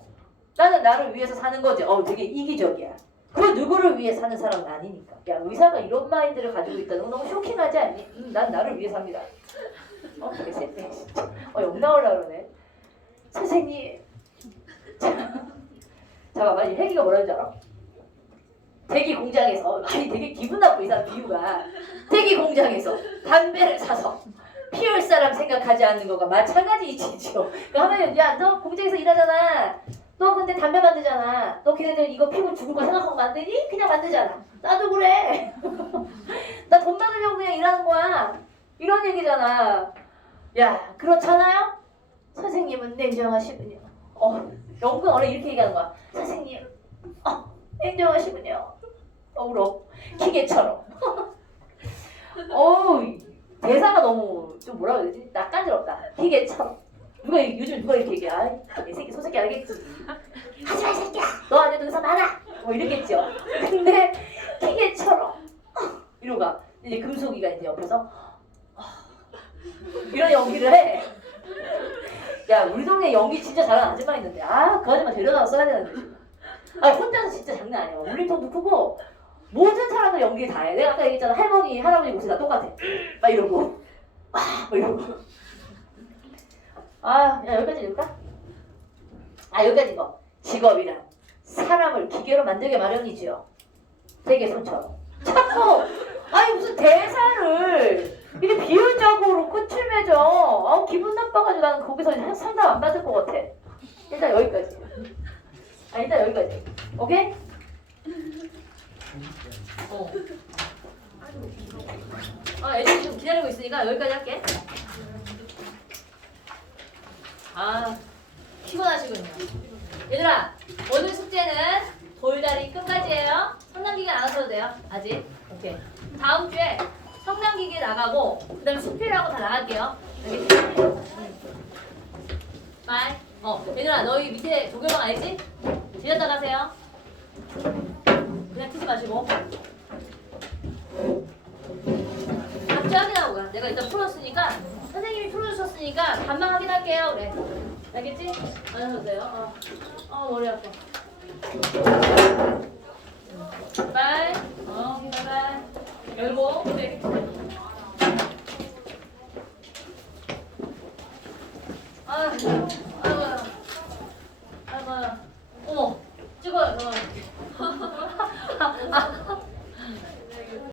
나는 나를 위해서 사는 거지. 되게 이기적이야. 그 누구를 위해 사는 사람은 아니니까. 야 의사가 이런 마인드를 가지고 있다는 건 너무 쇼킹하지 않니? 난 나를 위해 삽니다. 되게 쎄네 진짜. 욕 나오려고 그러네. 선생님. 잠깐만 이 혜기가 뭐라는 줄 알아? 대기 공장에서 되게 기분 나쁜 이상 비유가 대기 공장에서 담배를 사서 피울 사람 생각하지 않는 거가 마찬가지 이치죠. 그러니까 하면 야너 공장에서 일하잖아. 너 근데 담배 만들잖아. 너 걔네들 이거 피고 죽을 거 생각하고 만드니? 그냥 만들잖아. 나도 그래. 나 돈 받으려고 그냥 일하는 거야. 이런 얘기잖아. 야 그렇잖아요? 선생님은 냉정하시군요. 영국은 원래 이렇게 얘기하는 거야. 선생님 냉정하시군요. 울어. 기계처럼. 대사가 너무 좀 뭐라 그래야 되지? 낯간지럽다. 기계처럼. 요즘 누가 이렇게 얘기해? 이 새끼 소새끼 알겠지? 하지마 이 새끼야. 너 안에도 의사 많아. 이러겠죠. 근데 기계처럼 이러고 가. 이제 금속이가 이제 옆에서 이런 연기를 해. 야 우리 동네 연기 진짜 잘하는 아줌마 있는데 그 아줌마 데려다가 써야 되는데 혼자서 진짜 장난 아니야. 울림통도 크고 모든 사람들 연기 다 해. 내가 아까 얘기했잖아. 할머니 할아버지 목소리 다 똑같아. 막 이러고 막 이러고 야 여기까지 읽을까? 여기까지 이거. 직업이란 사람을 기계로 만들게 마련이지요. 되게 손처럼. 자꾸 무슨 대사를 이게 비율적으로 끝을 맺어. 기분 나빠가지고 나는 거기서 상담 안 받을 것 같아. 일단 여기까지. 일단 여기까지. 오케이? 애들이 좀 기다리고 있으니까 여기까지 할게. 피곤하시군요. 얘들아, 오늘 숙제는 돌다리 끝까지예요. 성남기계 안 하셔도 돼요. 아직. 오케이. 다음 주에 성남기계 나가고 그다음에 수필하고 다 나갈게요. 알겠지? 빠이. 얘들아, 너희 밑에 조교방 알지? 들렸다 가세요. 그냥 트지 마시고. 답지 확인하고 가. 내가 일단 풀었으니까 선생님이 풀어주셨으니까 답만 확인할게요. 그래. 알겠지? 안 하셔도 돼요. 머리 아파. 바이. 바이바이. 열고. 그래. 아.